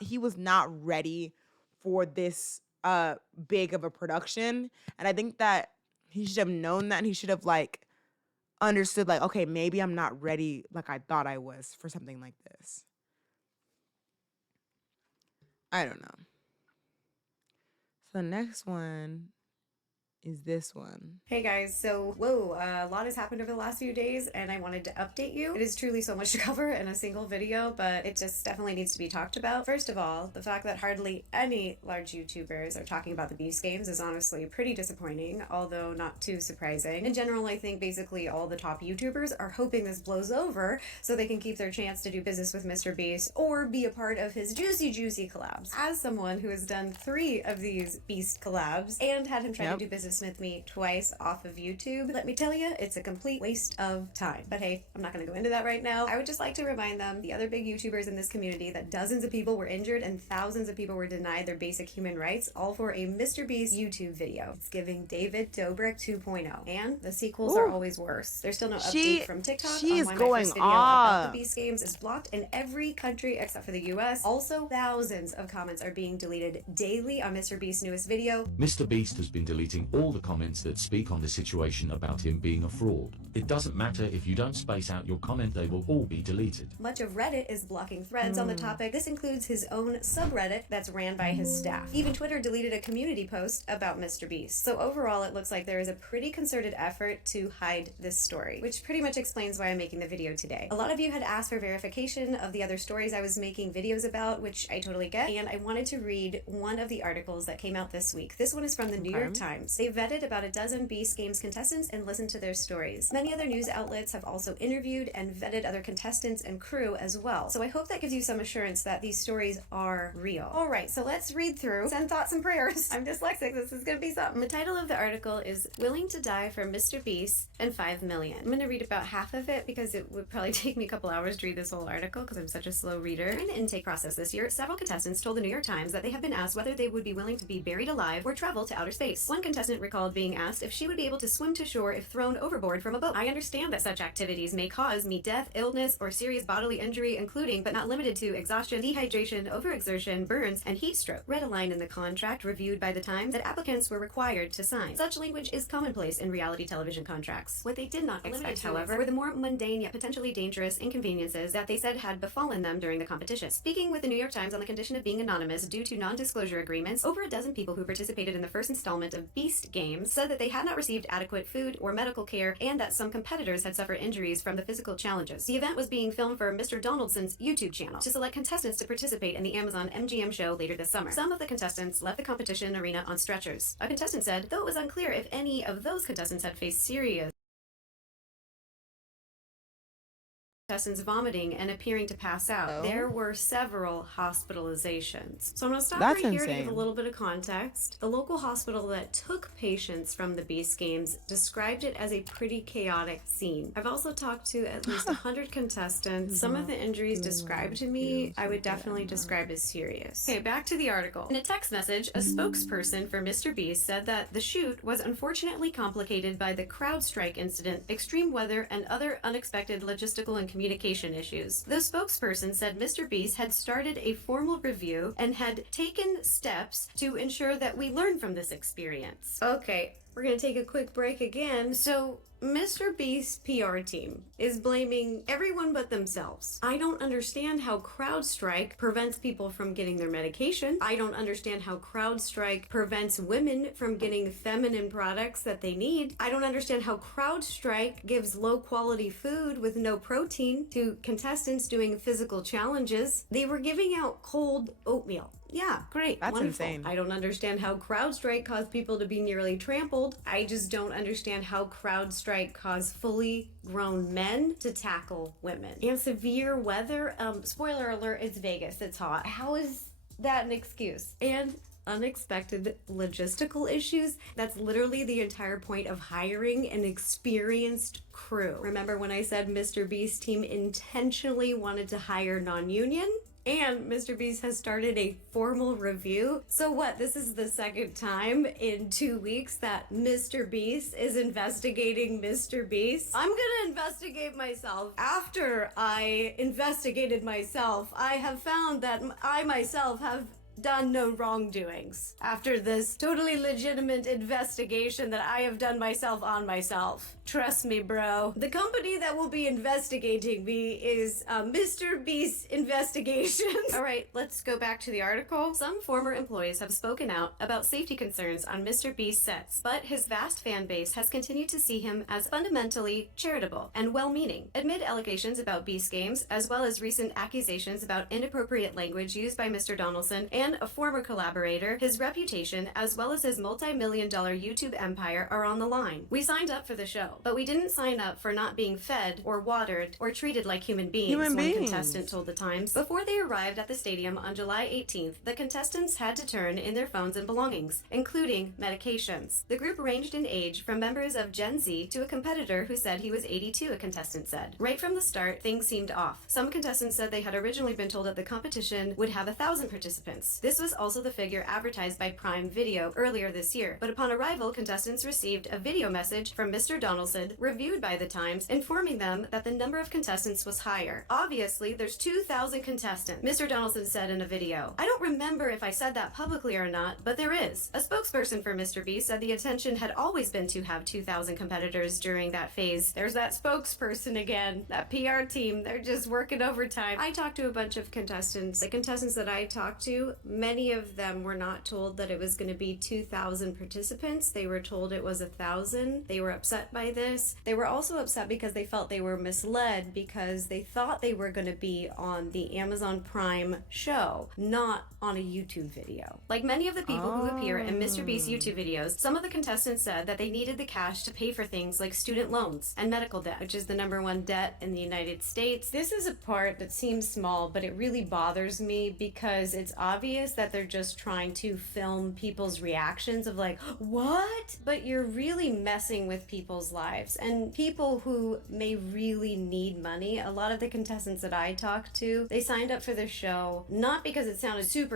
he was not ready for this big of a production. And I think that he should have known that, and he should have like understood like, okay, maybe I'm not ready like I thought I was for something like this. I don't know. So the next one is this one. Hey guys, so a lot has happened over the last few days and I wanted to update you. It is truly so much to cover in a single video, but it just definitely needs to be talked about. First of all, the fact that hardly any large YouTubers are talking about the Beast games is honestly pretty disappointing, although not too surprising. In general, I think basically all the top YouTubers are hoping this blows over so they can keep their chance to do business with MrBeast or be a part of his juicy collabs. As someone who has done 3 of these Beast collabs and had him try to do business with me twice off of YouTube, let me tell you, it's a complete waste of time. But hey, I'm not going to go into that right now. I would just like to remind them, the other big YouTubers in this community, that dozens of people were injured and thousands of people were denied their basic human rights, all for a MrBeast YouTube video. It's giving David Dobrik 2.0. And the sequels are always worse. There's still no update from TikTok she on is why going my first video off. about the Beast games is blocked in every country except for the US. Also, thousands of comments are being deleted daily on MrBeast's newest video. MrBeast has been deleting all the comments that speak on the situation about him being a fraud. It doesn't matter if you don't space out your comment, they will all be deleted. Much of Reddit is blocking threads on the topic. This includes his own subreddit that's ran by his staff. Even Twitter deleted a community post about MrBeast. So overall, it looks like there is a pretty concerted effort to hide this story, which pretty much explains why I'm making the video today. A lot of you had asked for verification of the other stories I was making videos about, which I totally get, and I wanted to read one of the articles that came out this week. This one is from the New York Times. They vetted about a dozen Beast Games contestants and listened to their stories. Many other news outlets have also interviewed and vetted other contestants and crew as well. So I hope that gives you some assurance that these stories are real. Alright, so let's read through. Send thoughts and prayers. I'm dyslexic, this is gonna be something. The title of the article is Willing to Die for MrBeast and 5 Million. I'm gonna read about half of it because it would probably take me a couple hours to read this whole article because I'm such a slow reader. During the intake process this year, several contestants told the New York Times that they have been asked whether they would be willing to be buried alive or travel to outer space. One contestant recalled being asked if she would be able to swim to shore if thrown overboard from a boat. I understand that such activities may cause me death, illness, or serious bodily injury, including but not limited to exhaustion, dehydration, overexertion, burns, and heat stroke. Read a line in the contract reviewed by the Times that applicants were required to sign. Such language is commonplace in reality television contracts. What they did not expect, however, were the more mundane yet potentially dangerous inconveniences that they said had befallen them during the competition. Speaking with the New York Times on the condition of being anonymous due to non-disclosure agreements, over a dozen people who participated in the first installment of Beast Games said that they had not received adequate food or medical care and that some competitors had suffered injuries from the physical challenges. The event was being filmed for Mr. Donaldson's YouTube channel to select contestants to participate in the Amazon MGM show later this summer. Some of the contestants left the competition arena on stretchers. A contestant said, though it was unclear if any of those contestants had faced serious contestants vomiting and appearing to pass out. There were several hospitalizations. So I'm going to stop right here to give a little bit of context. The local hospital that took patients from the Beast Games described it as a pretty chaotic scene. I've also talked to at least 100 contestants. Some of the injuries described to me, I would definitely describe as serious. Okay, back to the article. In a text message, a spokesperson for MrBeast said that the shoot was unfortunately complicated by the CrowdStrike incident, extreme weather, and other unexpected logistical and communication issues. The spokesperson said MrBeast had started a formal review and had taken steps to ensure that we learn from this experience. Okay, we're gonna take a quick break again. So MrBeast's PR team is blaming everyone but themselves. I don't understand how CrowdStrike prevents people from getting their medication. I don't understand how CrowdStrike prevents women from getting feminine products that they need. I don't understand how CrowdStrike gives low quality food with no protein to contestants doing physical challenges. They were giving out cold oatmeal. Yeah, great. That's wonderful. insane. I don't understand how CrowdStrike caused people to be nearly trampled. I just don't understand how CrowdStrike caused fully grown men to tackle women. And severe weather, spoiler alert, it's Vegas, it's hot. How is that an excuse? And unexpected logistical issues. That's literally the entire point of hiring an experienced crew. Remember when I said MrBeast's team intentionally wanted to hire non-union? And MrBeast has started a formal review. So what, this is the second time in 2 weeks that MrBeast is investigating MrBeast? I'm gonna investigate myself. After I investigated myself, I have found that I myself have done no wrongdoings. After this totally legitimate investigation that I have done myself on myself. Trust me, bro. The company that will be investigating me is MrBeast Investigations. All right, let's go back to the article. Some former employees have spoken out about safety concerns on MrBeast sets, but his vast fan base has continued to see him as fundamentally charitable and well-meaning. Amid allegations about Beast games, as well as recent accusations about inappropriate language used by Mr. Donaldson and a former collaborator, his reputation, as well as his multi-million-dollar YouTube empire are on the line. We signed up for the show, but we didn't sign up for not being fed or watered or treated like human beings, one contestant told The Times. Before they arrived at the stadium on July 18th, the contestants had to turn in their phones and belongings, including medications. The group ranged in age from members of Gen Z to a competitor who said he was 82, a contestant said. Right from the start, things seemed off. Some contestants said they had originally been told that the competition would have 1,000 participants. This was also the figure advertised by Prime Video earlier this year, but upon arrival, contestants received a video message from Mr. Donaldson, reviewed by The Times, informing them that the number of contestants was higher. Obviously, there's 2,000 contestants, Mr. Donaldson said in a video. I don't remember if I said that publicly or not, but there is. A spokesperson for MrBeast said the intention had always been to have 2,000 competitors during that phase. There's that spokesperson again, that PR team, they're just working overtime. I talked to a bunch of contestants. The contestants that I talked to, many of them were not told that it was going to be 2,000 participants. They were told it was 1,000. They were upset by this. They were also upset because they felt they were misled because they thought they were going to be on the Amazon Prime show, not on a YouTube video. Like many of the people who appear in MrBeast YouTube videos, some of the contestants said that they needed the cash to pay for things like student loans and medical debt, which is the #1 debt in the United States. This is a part that seems small, but it really bothers me because it's obvious that they're just trying to film people's reactions of like, what? But you're really messing with people's lives and people who may really need money. A lot of the contestants that I talked to, they signed up for the show not because it sounded super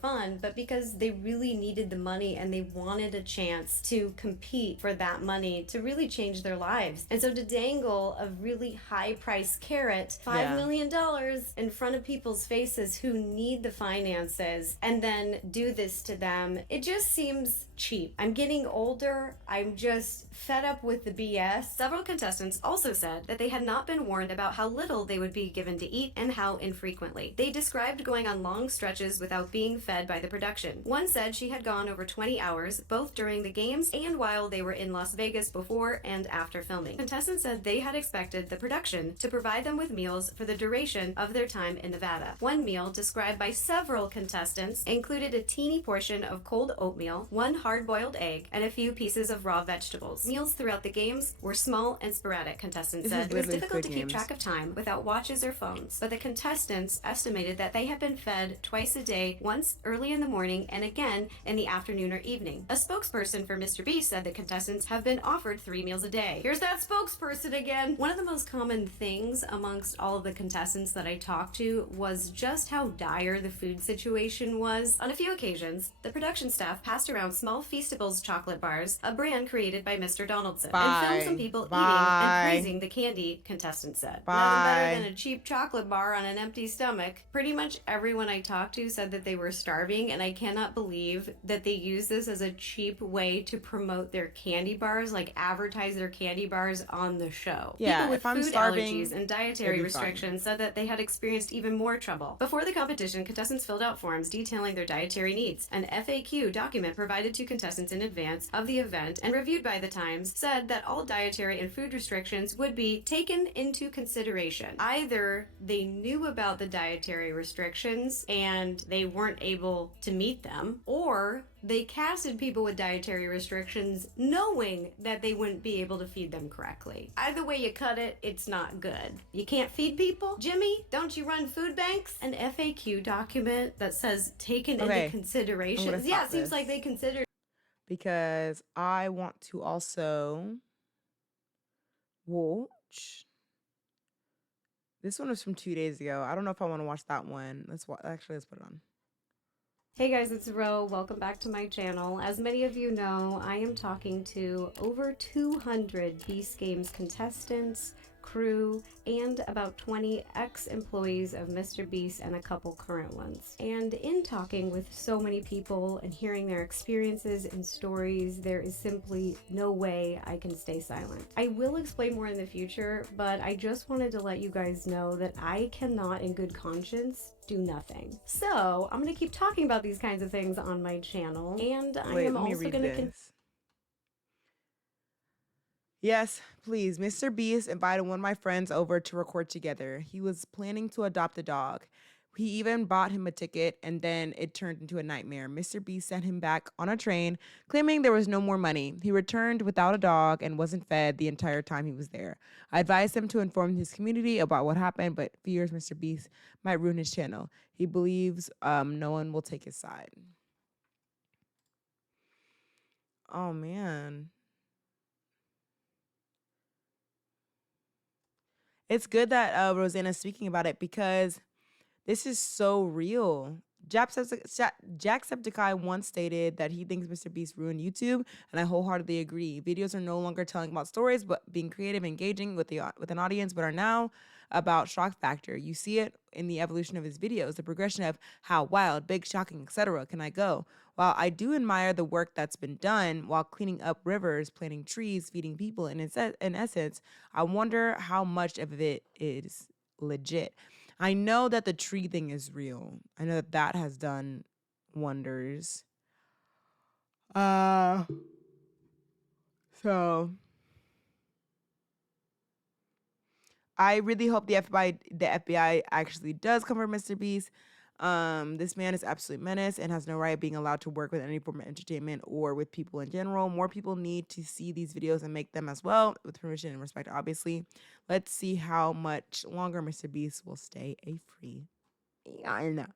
fun, but because they really needed the money and they wanted a chance to compete for that money to really change their lives. And so to dangle a really high price carrot, $5 million in front of people's faces who need the finances and then do this to them, it just seems cheap. I'm getting older. I'm just fed up with the BS. Several contestants also said that they had not been warned about how little they would be given to eat and how infrequently. They described going on long stretches without being fed by the production. One said she had gone over 20 hours, both during the games and while they were in Las Vegas before and after filming. Contestants said they had expected the production to provide them with meals for the duration of their time in Nevada. One meal, described by several contestants, included a teeny portion of cold oatmeal, one hard-boiled egg, and a few pieces of raw vegetables. Meals throughout the games were small and sporadic, contestants said. It was difficult to keep track of time without watches or phones, but the contestants estimated that they had been fed twice a day, once early in the morning and again in the afternoon or evening. A spokesperson for MrBeast said that contestants have been offered 3 meals a day. Here's that spokesperson again. One of the most common things amongst all of the contestants that I talked to was just how dire the food situation was. On a few occasions, the production staff passed around small Feastables chocolate bars, a brand created by Mr. Donaldson, and filmed some people eating and praising the candy, contestants said. Nothing better than a cheap chocolate bar on an empty stomach. Pretty much everyone I talked to said that they were starving, and I cannot believe that they use this as a cheap way to promote their candy bars, like advertise their candy bars on the show. Yeah, People with if I'm food starving, allergies and dietary restrictions said that they had experienced even more trouble. Before the competition, contestants filled out forms detailing their dietary needs. An FAQ document provided to contestants in advance of the event and reviewed by The Times said that all dietary and food restrictions would be taken into consideration. Either they knew about the dietary restrictions and they weren't able to meet them, or they casted people with dietary restrictions knowing that they wouldn't be able to feed them correctly. Either way you cut it, it's not good. You can't feed people? Jimmy, don't you run food banks? An FAQ document that says taken into consideration. Yeah, it seems like they considered. Because I want to also watch. This one was from 2 days ago. I don't know if I want to watch that one. Let's put it on. Hey guys, it's Ro. Welcome back to my channel. As many of you know, I am talking to over 200 Beast Games contestants crew, and about 20 ex-employees of MrBeast and a couple current ones. And in talking with so many people and hearing their experiences and stories, there is simply no way I can stay silent. I will explain more in the future, but I just wanted to let you guys know that I cannot in good conscience do nothing. So I'm gonna keep talking about these kinds of things on my channel, and I am also gonna Yes, please. Mr. Beast invited one of my friends over to record together. He was planning to adopt a dog. He even bought him a ticket, and then it turned into a nightmare. Mr. Beast sent him back on a train, claiming there was no more money. He returned without a dog and wasn't fed the entire time he was there. I advised him to inform his community about what happened, but fears Mr. Beast might ruin his channel. He believes no one will take his side. Oh, man. It's good that Rosanna's speaking about it because this is so real. Jacksepticeye once stated that he thinks Mr. Beast ruined YouTube, and I wholeheartedly agree. Videos are no longer telling about stories, but being creative, engaging with an audience, but are now about shock factor. You see it in the evolution of his videos, the progression of how wild, big, shocking, etc. can I go. While I do admire the work that's been done while cleaning up rivers, planting trees, feeding people, in essence, I wonder how much of it is legit. I know that the tree thing is real. I know that that has done wonders. So I really hope the FBI actually does come for Mr. Beast. This man is absolute menace and has no right being allowed to work with any form of entertainment or with people in general. More people need to see these videos and make them as well, with permission and respect, obviously. Let's see how much longer Mr. Beast will stay a free. I know.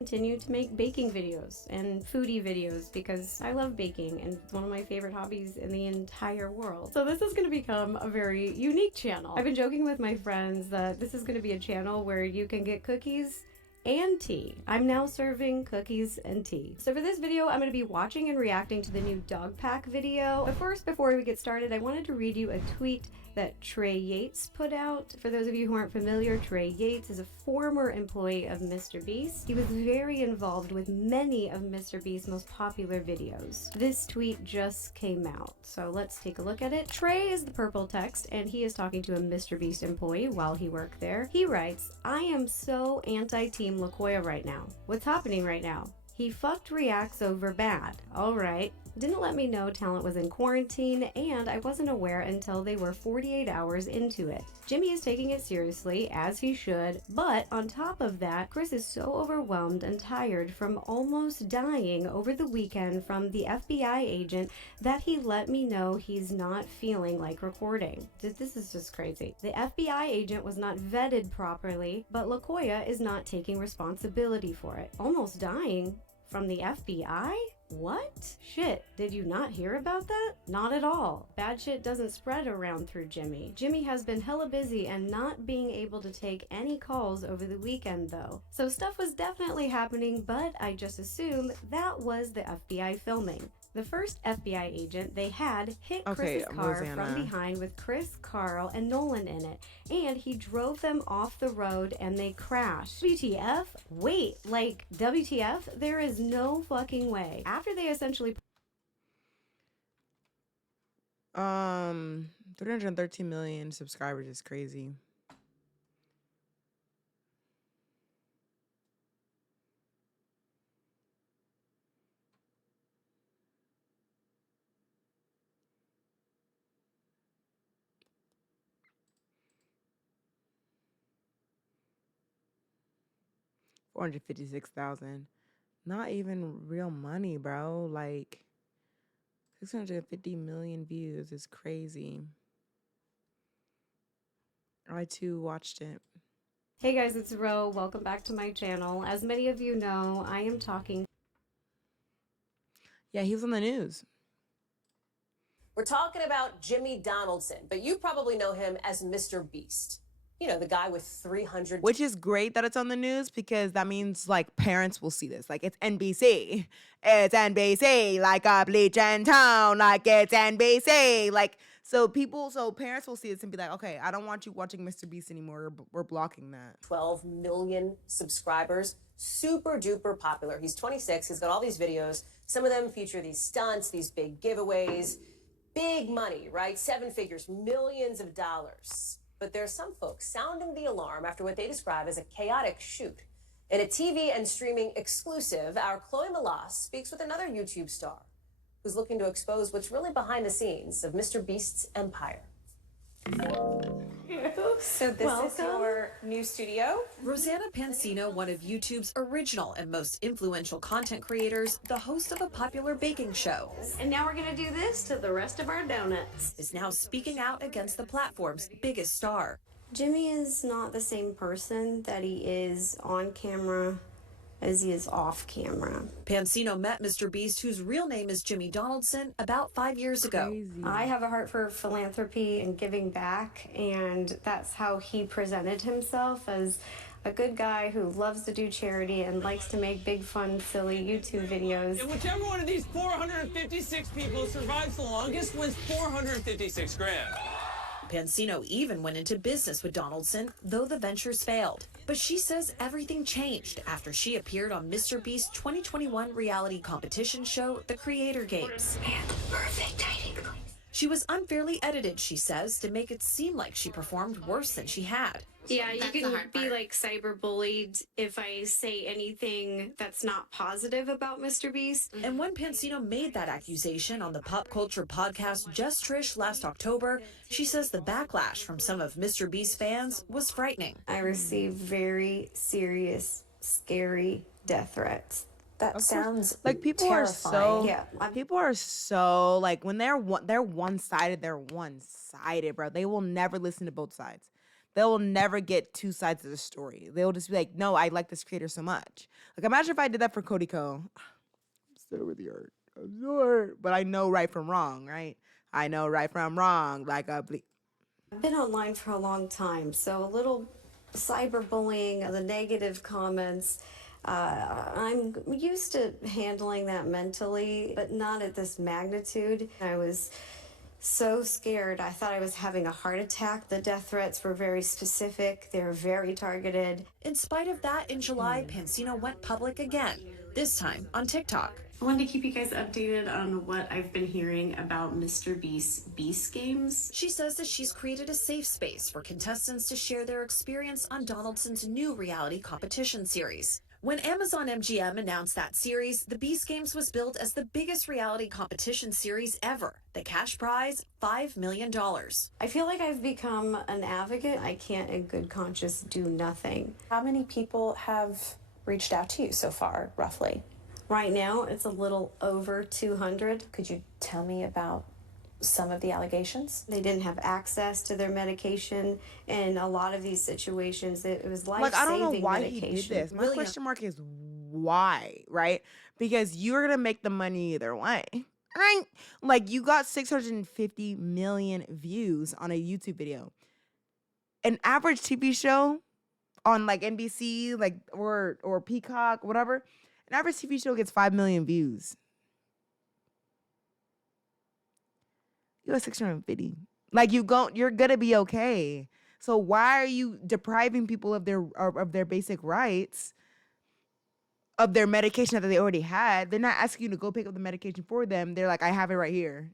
Continue to make baking videos and foodie videos because I love baking and it's one of my favorite hobbies in the entire world. So this is going to become a very unique channel. I've been joking with my friends that this is going to be a channel where you can get cookies and tea. I'm now serving cookies and tea. So for this video, I'm going to be watching and reacting to the new dog pack video. But first, before we get started, I wanted to read you a tweet that Trey Yates put out. For those of you who aren't familiar, Trey Yates is a former employee of MrBeast. He was very involved with many of MrBeast's most popular videos. This tweet just came out, so let's take a look at it. Trey is the purple text, and he is talking to a MrBeast employee while he worked there. He writes, "I am so anti-Team LaKoya right now. What's happening right now? He fucked reacts over bad. All right. Didn't let me know talent was in quarantine, and I wasn't aware until they were 48 hours into it. Jimmy is taking it seriously, as he should, but on top of that, Chris is so overwhelmed and tired from almost dying over the weekend from the FBI agent that he let me know he's not feeling like recording." This is just crazy. The FBI agent was not vetted properly, but LaKoya is not taking responsibility for it. Almost dying from the FBI? What? Shit, did you not hear about that? Not at all. Bad shit doesn't spread around through Jimmy. Jimmy has been hella busy and not being able to take any calls over the weekend though. So stuff was definitely happening, but I just assume that was the FBI filming. The first FBI agent they had hit Chris's car from behind with Chris, Carl, and Nolan in it, and he drove them off the road and they crashed. WTF? Wait, like WTF? There is no fucking way. After they essentially 313 million subscribers is crazy. $456,000. Not even real money, bro. Like 650 million views is crazy. I too watched it. Hey guys, it's Ro. Welcome back to my channel. As many of you know, I am talking. Yeah, he was on the news. We're talking about Jimmy Donaldson, but you probably know him as MrBeast. You know, the guy with 300... Which is great that it's on the news because that means, like, parents will see this. Like, it's NBC. It's NBC. Like a bleach in town. Like, it's NBC. Like, So parents will see this and be like, okay, I don't want you watching Mr. Beast anymore. We're blocking that. 12 million subscribers. Super duper popular. He's 26. He's got all these videos. Some of them feature these stunts, these big giveaways. Big money, right? 7 figures, millions of dollars. But there are some folks sounding the alarm after what they describe as a chaotic shoot. In a TV and streaming exclusive, our Chloe Malas speaks with another YouTube star who's looking to expose what's really behind the scenes of Mr. Beast's empire. So this is your new studio? Rosanna Pansino, one of YouTube's original and most influential content creators, the host of a popular baking show. And now we're gonna do this to the rest of our donuts. Is now speaking out against the platform's biggest star. Jimmy is not the same person that he is on camera as he is off camera. Pansino met Mr. Beast, whose real name is Jimmy Donaldson, about 5 years ago. I have a heart for philanthropy and giving back, and that's how he presented himself, as a good guy who loves to do charity and likes to make big, fun, silly YouTube videos. And whichever one of these 456 people survives the longest wins 456 grand. Pansino even went into business with Donaldson, though the ventures failed. But she says everything changed after she appeared on Mr. Beast's 2021 reality competition show, The Creator Games. And perfect hiding place. She was unfairly edited, she says, to make it seem like she performed worse than she had. Yeah, you can be like cyberbullied if I say anything that's not positive about Mr. Beast. And when Pansino made that accusation on the pop culture podcast Just Trish last October, she says the backlash from some of Mr. Beast's fans was frightening. I received very serious, scary death threats. That sounds like people terrifying. People are so like when they're one-sided, they're one-sided, bro. They will never listen to both sides. They will never get two sides of the story. They'll just be like, no, I like this creator so much. Like, imagine if I did that for Cody Co. I'm so really hurt. I'm so hurt. But I know right from wrong, right? I know right from wrong. Like, I've been online for a long time, so a little cyberbullying, the negative comments, I'm used to handling that mentally, but not at this magnitude. I was so scared. I thought I was having a heart attack. The death threats were very specific. They were very targeted. In spite of that, in July, Pansino went public again, this time on TikTok. I wanted to keep you guys updated on what I've been hearing about Mr. Beast's Beast Games. She says that she's created a safe space for contestants to share their experience on Donaldson's new reality competition series. When Amazon MGM announced that series, the Beast Games was billed as the biggest reality competition series ever. The cash prize, $5 million. I feel like I've become an advocate. I can't in good conscience do nothing. How many people have reached out to you so far, roughly? Right now, it's a little over 200. Could you tell me about some of the allegations? They didn't have access to their medication. In a lot of these situations, it was life-saving medication. I don't know why he did this. My question mark is why, right? Because you're going to make the money either way. Right? Like, you got 650 million views on a YouTube video. An average TV show on, like, NBC, like, or Peacock, whatever, an average TV show gets 5 million views. You got 650. Like, you're gonna be okay. So why are you depriving people of their basic rights, of their medication that they already had? They're not asking you to go pick up the medication for them. They're like, I have it right here.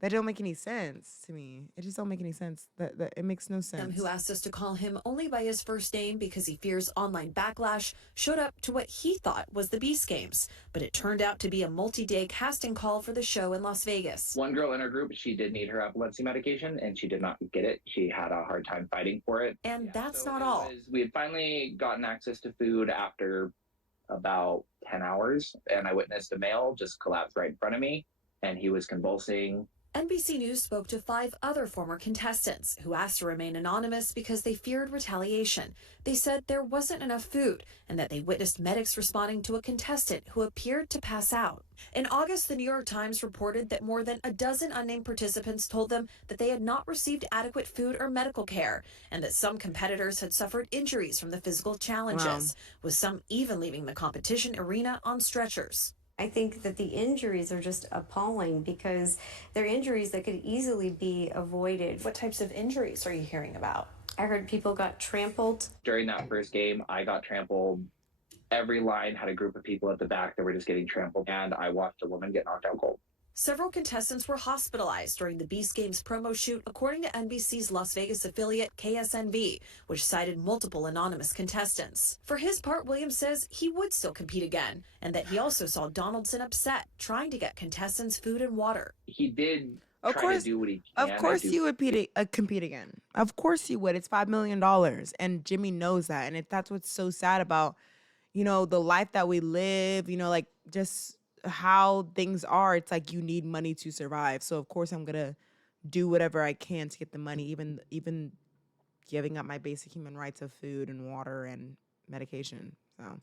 That don't make any sense to me. It just don't make any sense. That it makes no sense. Who asked us to call him only by his first name because he fears online backlash, showed up to what he thought was the Beast Games, but it turned out to be a multi-day casting call for the show in Las Vegas. One girl in our group, she did need her epilepsy medication, and she did not get it. She had a hard time fighting for it. And that's not all. We had finally gotten access to food after about 10 hours, and I witnessed a male just collapse right in front of me, and he was convulsing. NBC News spoke to 5 other former contestants who asked to remain anonymous because they feared retaliation. They said there wasn't enough food and that they witnessed medics responding to a contestant who appeared to pass out. In August, the New York Times reported that more than a dozen unnamed participants told them that they had not received adequate food or medical care, and that some competitors had suffered injuries from the physical challenges, with some even leaving the competition arena on stretchers. I think that the injuries are just appalling because they're injuries that could easily be avoided. What types of injuries are you hearing about? I heard people got trampled. During that first game, I got trampled. Every line had a group of people at the back that were just getting trampled, and I watched a woman get knocked out cold. Several contestants were hospitalized during the Beast Games promo shoot, according to NBC's Las Vegas affiliate KSNV, which cited multiple anonymous contestants. For his part, Williams says he would still compete again, and that he also saw Donaldson upset, trying to get contestants food and water. He did Of try course, to do what he can. of course you would compete again. Of course you would. It's $5 million, and Jimmy knows that, and that's what's so sad about, the life that we live. Like just how things are. It's like you need money to survive. So of course I'm gonna do whatever I can to get the money, even giving up my basic human rights of food and water and medication. So.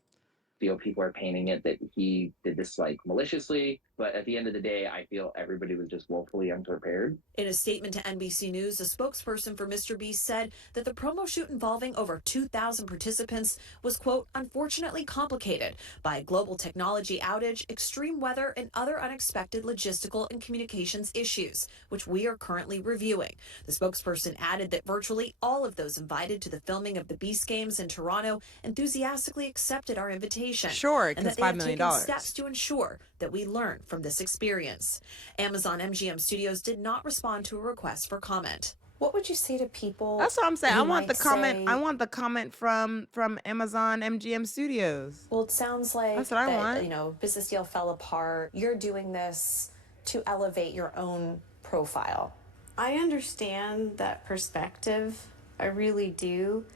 Feel people are painting it that he did this like maliciously, but at the end of the day, I feel everybody was just woefully unprepared. In a statement to NBC News, a spokesperson for MrBeast said that the promo shoot involving over 2,000 participants was, quote, unfortunately complicated by a global technology outage, extreme weather, and other unexpected logistical and communications issues, which we are currently reviewing. The spokesperson added that virtually all of those invited to the filming of the Beast Games in Toronto enthusiastically accepted our invitation. Sure, and that they have taken steps to ensure that we learn from this experience. Amazon MGM Studios did not respond to a request for comment. What would you say to people? That's what I'm saying. I want the comment. Say, I want the comment from Amazon MGM Studios. Well, it sounds like that's what I want. Business deal fell apart. You're doing this to elevate your own profile. I understand that perspective. I really do.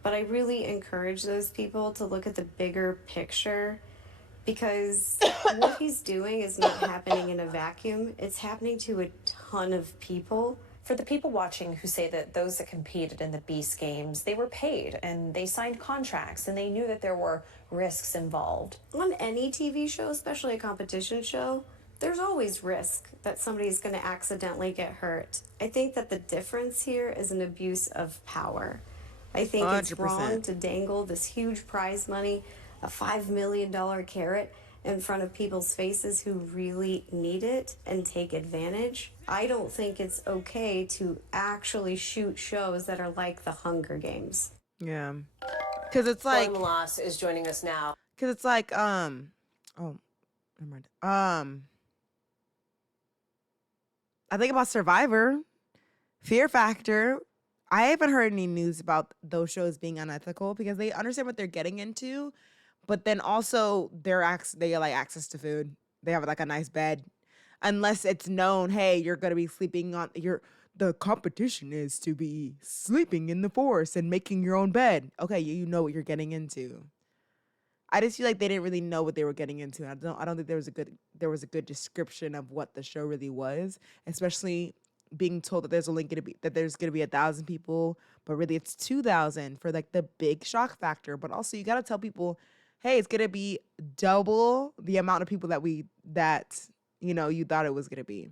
But I really encourage those people to look at the bigger picture, because what he's doing is not happening in a vacuum. It's happening to a ton of people. For the people watching who say that those that competed in the Beast Games, they were paid and they signed contracts and they knew that there were risks involved. On any TV show, especially a competition show, there's always risk that somebody's going to accidentally get hurt. I think that the difference here is an abuse of power. I think 100%. It's wrong to dangle this huge prize money, a $5 million carrot, in front of people's faces who really need it and take advantage. I don't think it's okay to actually shoot shows that are like the Hunger Games. Yeah. Because it's like... Malas is joining us now. Because it's like, oh, never mind. I think about Survivor, Fear Factor. I haven't heard any news about those shows being unethical because they understand what they're getting into, but then also they like access to food. They have like a nice bed, unless it's known, hey, you're gonna be sleeping on the competition is to be sleeping in the forest and making your own bed. Okay, you know what you're getting into. I just feel like they didn't really know what they were getting into. I don't think there was a good description of what the show really was, especially being told that there's gonna be 1,000 people, but really it's 2,000 for like the big shock factor. But also you gotta tell people, hey, it's gonna be double the amount of people that you thought it was gonna be.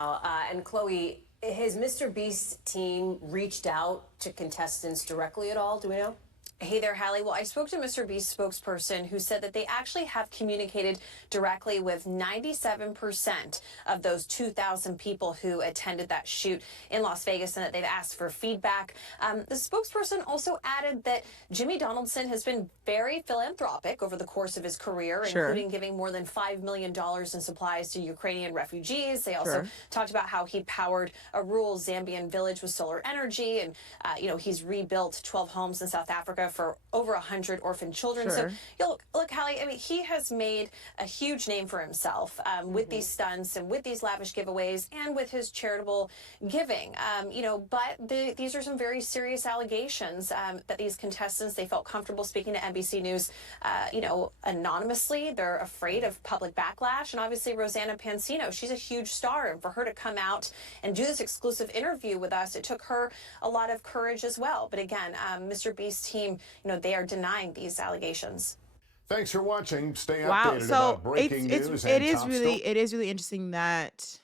And Chloe, has MrBeast team reached out to contestants directly at all? Do we know? Hey there, Hallie. Well, I spoke to MrBeast spokesperson who said that they actually have communicated directly with 97% of those 2,000 people who attended that shoot in Las Vegas and that they've asked for feedback. The spokesperson also added that Jimmy Donaldson has been very philanthropic over the course of his career, including giving more than $5 million in supplies to Ukrainian refugees. They also talked about how he powered a rural Zambian village with solar energy, and he's rebuilt 12 homes in South Africa for over 100 orphan children. So look, Hallie, I mean, he has made a huge name for himself with these stunts and with these lavish giveaways and with his charitable giving. But these are some very serious allegations that these contestants, they felt comfortable speaking to NBC News, anonymously. They're afraid of public backlash. And obviously Rosanna Pansino, she's a huge star. And for her to come out and do this exclusive interview with us, it took her a lot of courage as well. But again, MrBeast team, they are denying these allegations. Thanks for watching. Stay updated about breaking news it is really interesting that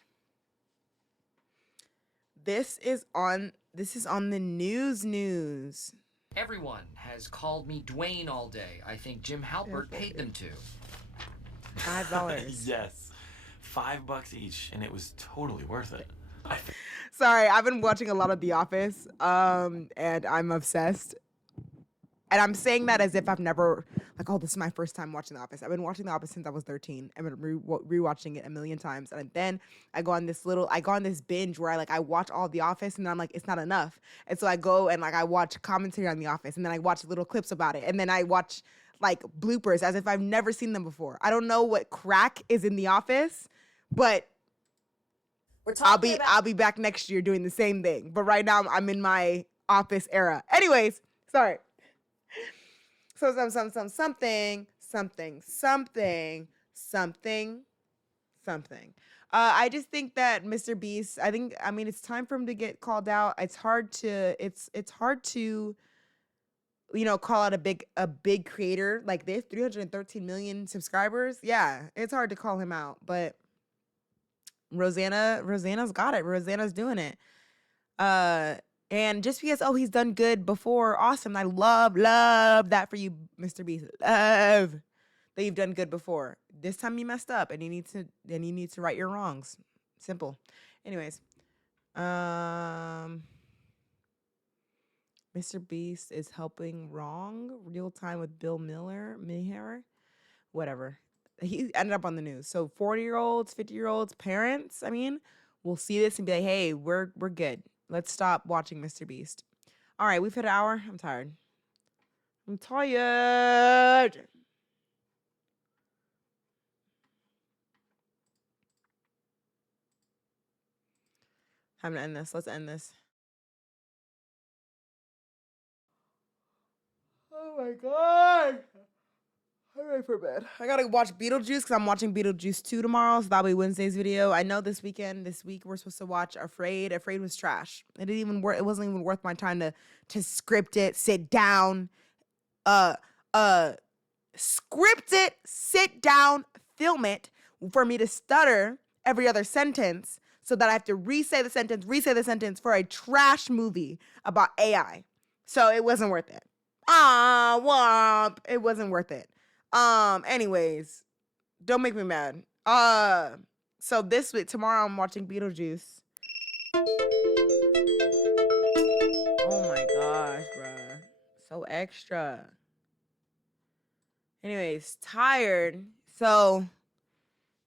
this is on the news. Everyone has called me Dwayne all day. I think Jim Halpert paid them to. $5. Yes. $5 each, and it was totally worth it. Sorry, I've been watching a lot of The Office, and I'm obsessed. And I'm saying that as if I've never, like, oh, this is my first time watching The Office. I've been watching The Office since I was 13. I've been rewatching it a million times. And then I go on this binge where I watch all of The Office, and then I'm like, it's not enough. And so I go and, like, I watch commentary on The Office, and then I watch little clips about it. And then I watch, like, bloopers as if I've never seen them before. I don't know what crack is in The Office, but I'll be back next year doing the same thing. But right now I'm in my Office era. Anyways, sorry. So something. I just think that Mr. Beast, I mean, it's time for him to get called out. It's hard to, call out a big creator like this, 313 million subscribers. Yeah, it's hard to call him out, but Rosanna's got it. Rosanna's doing it. And just because, he's done good before, awesome. I love that for you, Mr. Beast. Love that you've done good before. This time you messed up, and you need to right your wrongs. Simple. Anyways, Mr. Beast is helping wrong real time with Bill Maher, whatever. He ended up on the news. So 40-year-olds, 50-year-olds, parents, I mean, will see this and be like, hey, we're good. Let's stop watching Mr. Beast. All right, we've hit an hour. I'm tired. I'm to end this. Let's end this. Oh my God. I'm ready for bed. I gotta watch Beetlejuice because I'm watching Beetlejuice 2 tomorrow, so that'll be Wednesday's video. I know this week we're supposed to watch Afraid. Afraid was trash. It wasn't even worth my time to script it, sit down, script it, sit down, film it for me to stutter every other sentence so that I have to re-say the sentence for a trash movie about AI. So it wasn't worth it. Womp. It wasn't worth it. Anyways, don't make me mad. So this week, tomorrow I'm watching Beetlejuice. Oh my gosh, bruh. So extra. Anyways, tired. So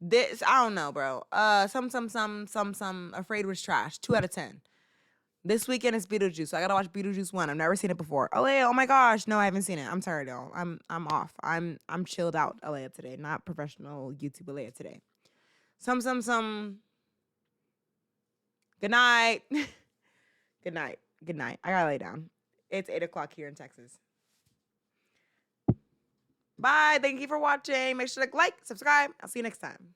this, I don't know, bro. Some Afraid was trash. 2 out of 10. This weekend is Beetlejuice, so I gotta watch Beetlejuice 1. I've never seen it before. Alea, oh my gosh. No, I haven't seen it. I'm sorry, y'all. I'm off. I'm chilled out, Alea, today. Not professional YouTube Alea today. Some. Good night. Good night. I gotta lay down. It's 8 o'clock here in Texas. Bye. Thank you for watching. Make sure to like, subscribe. I'll see you next time.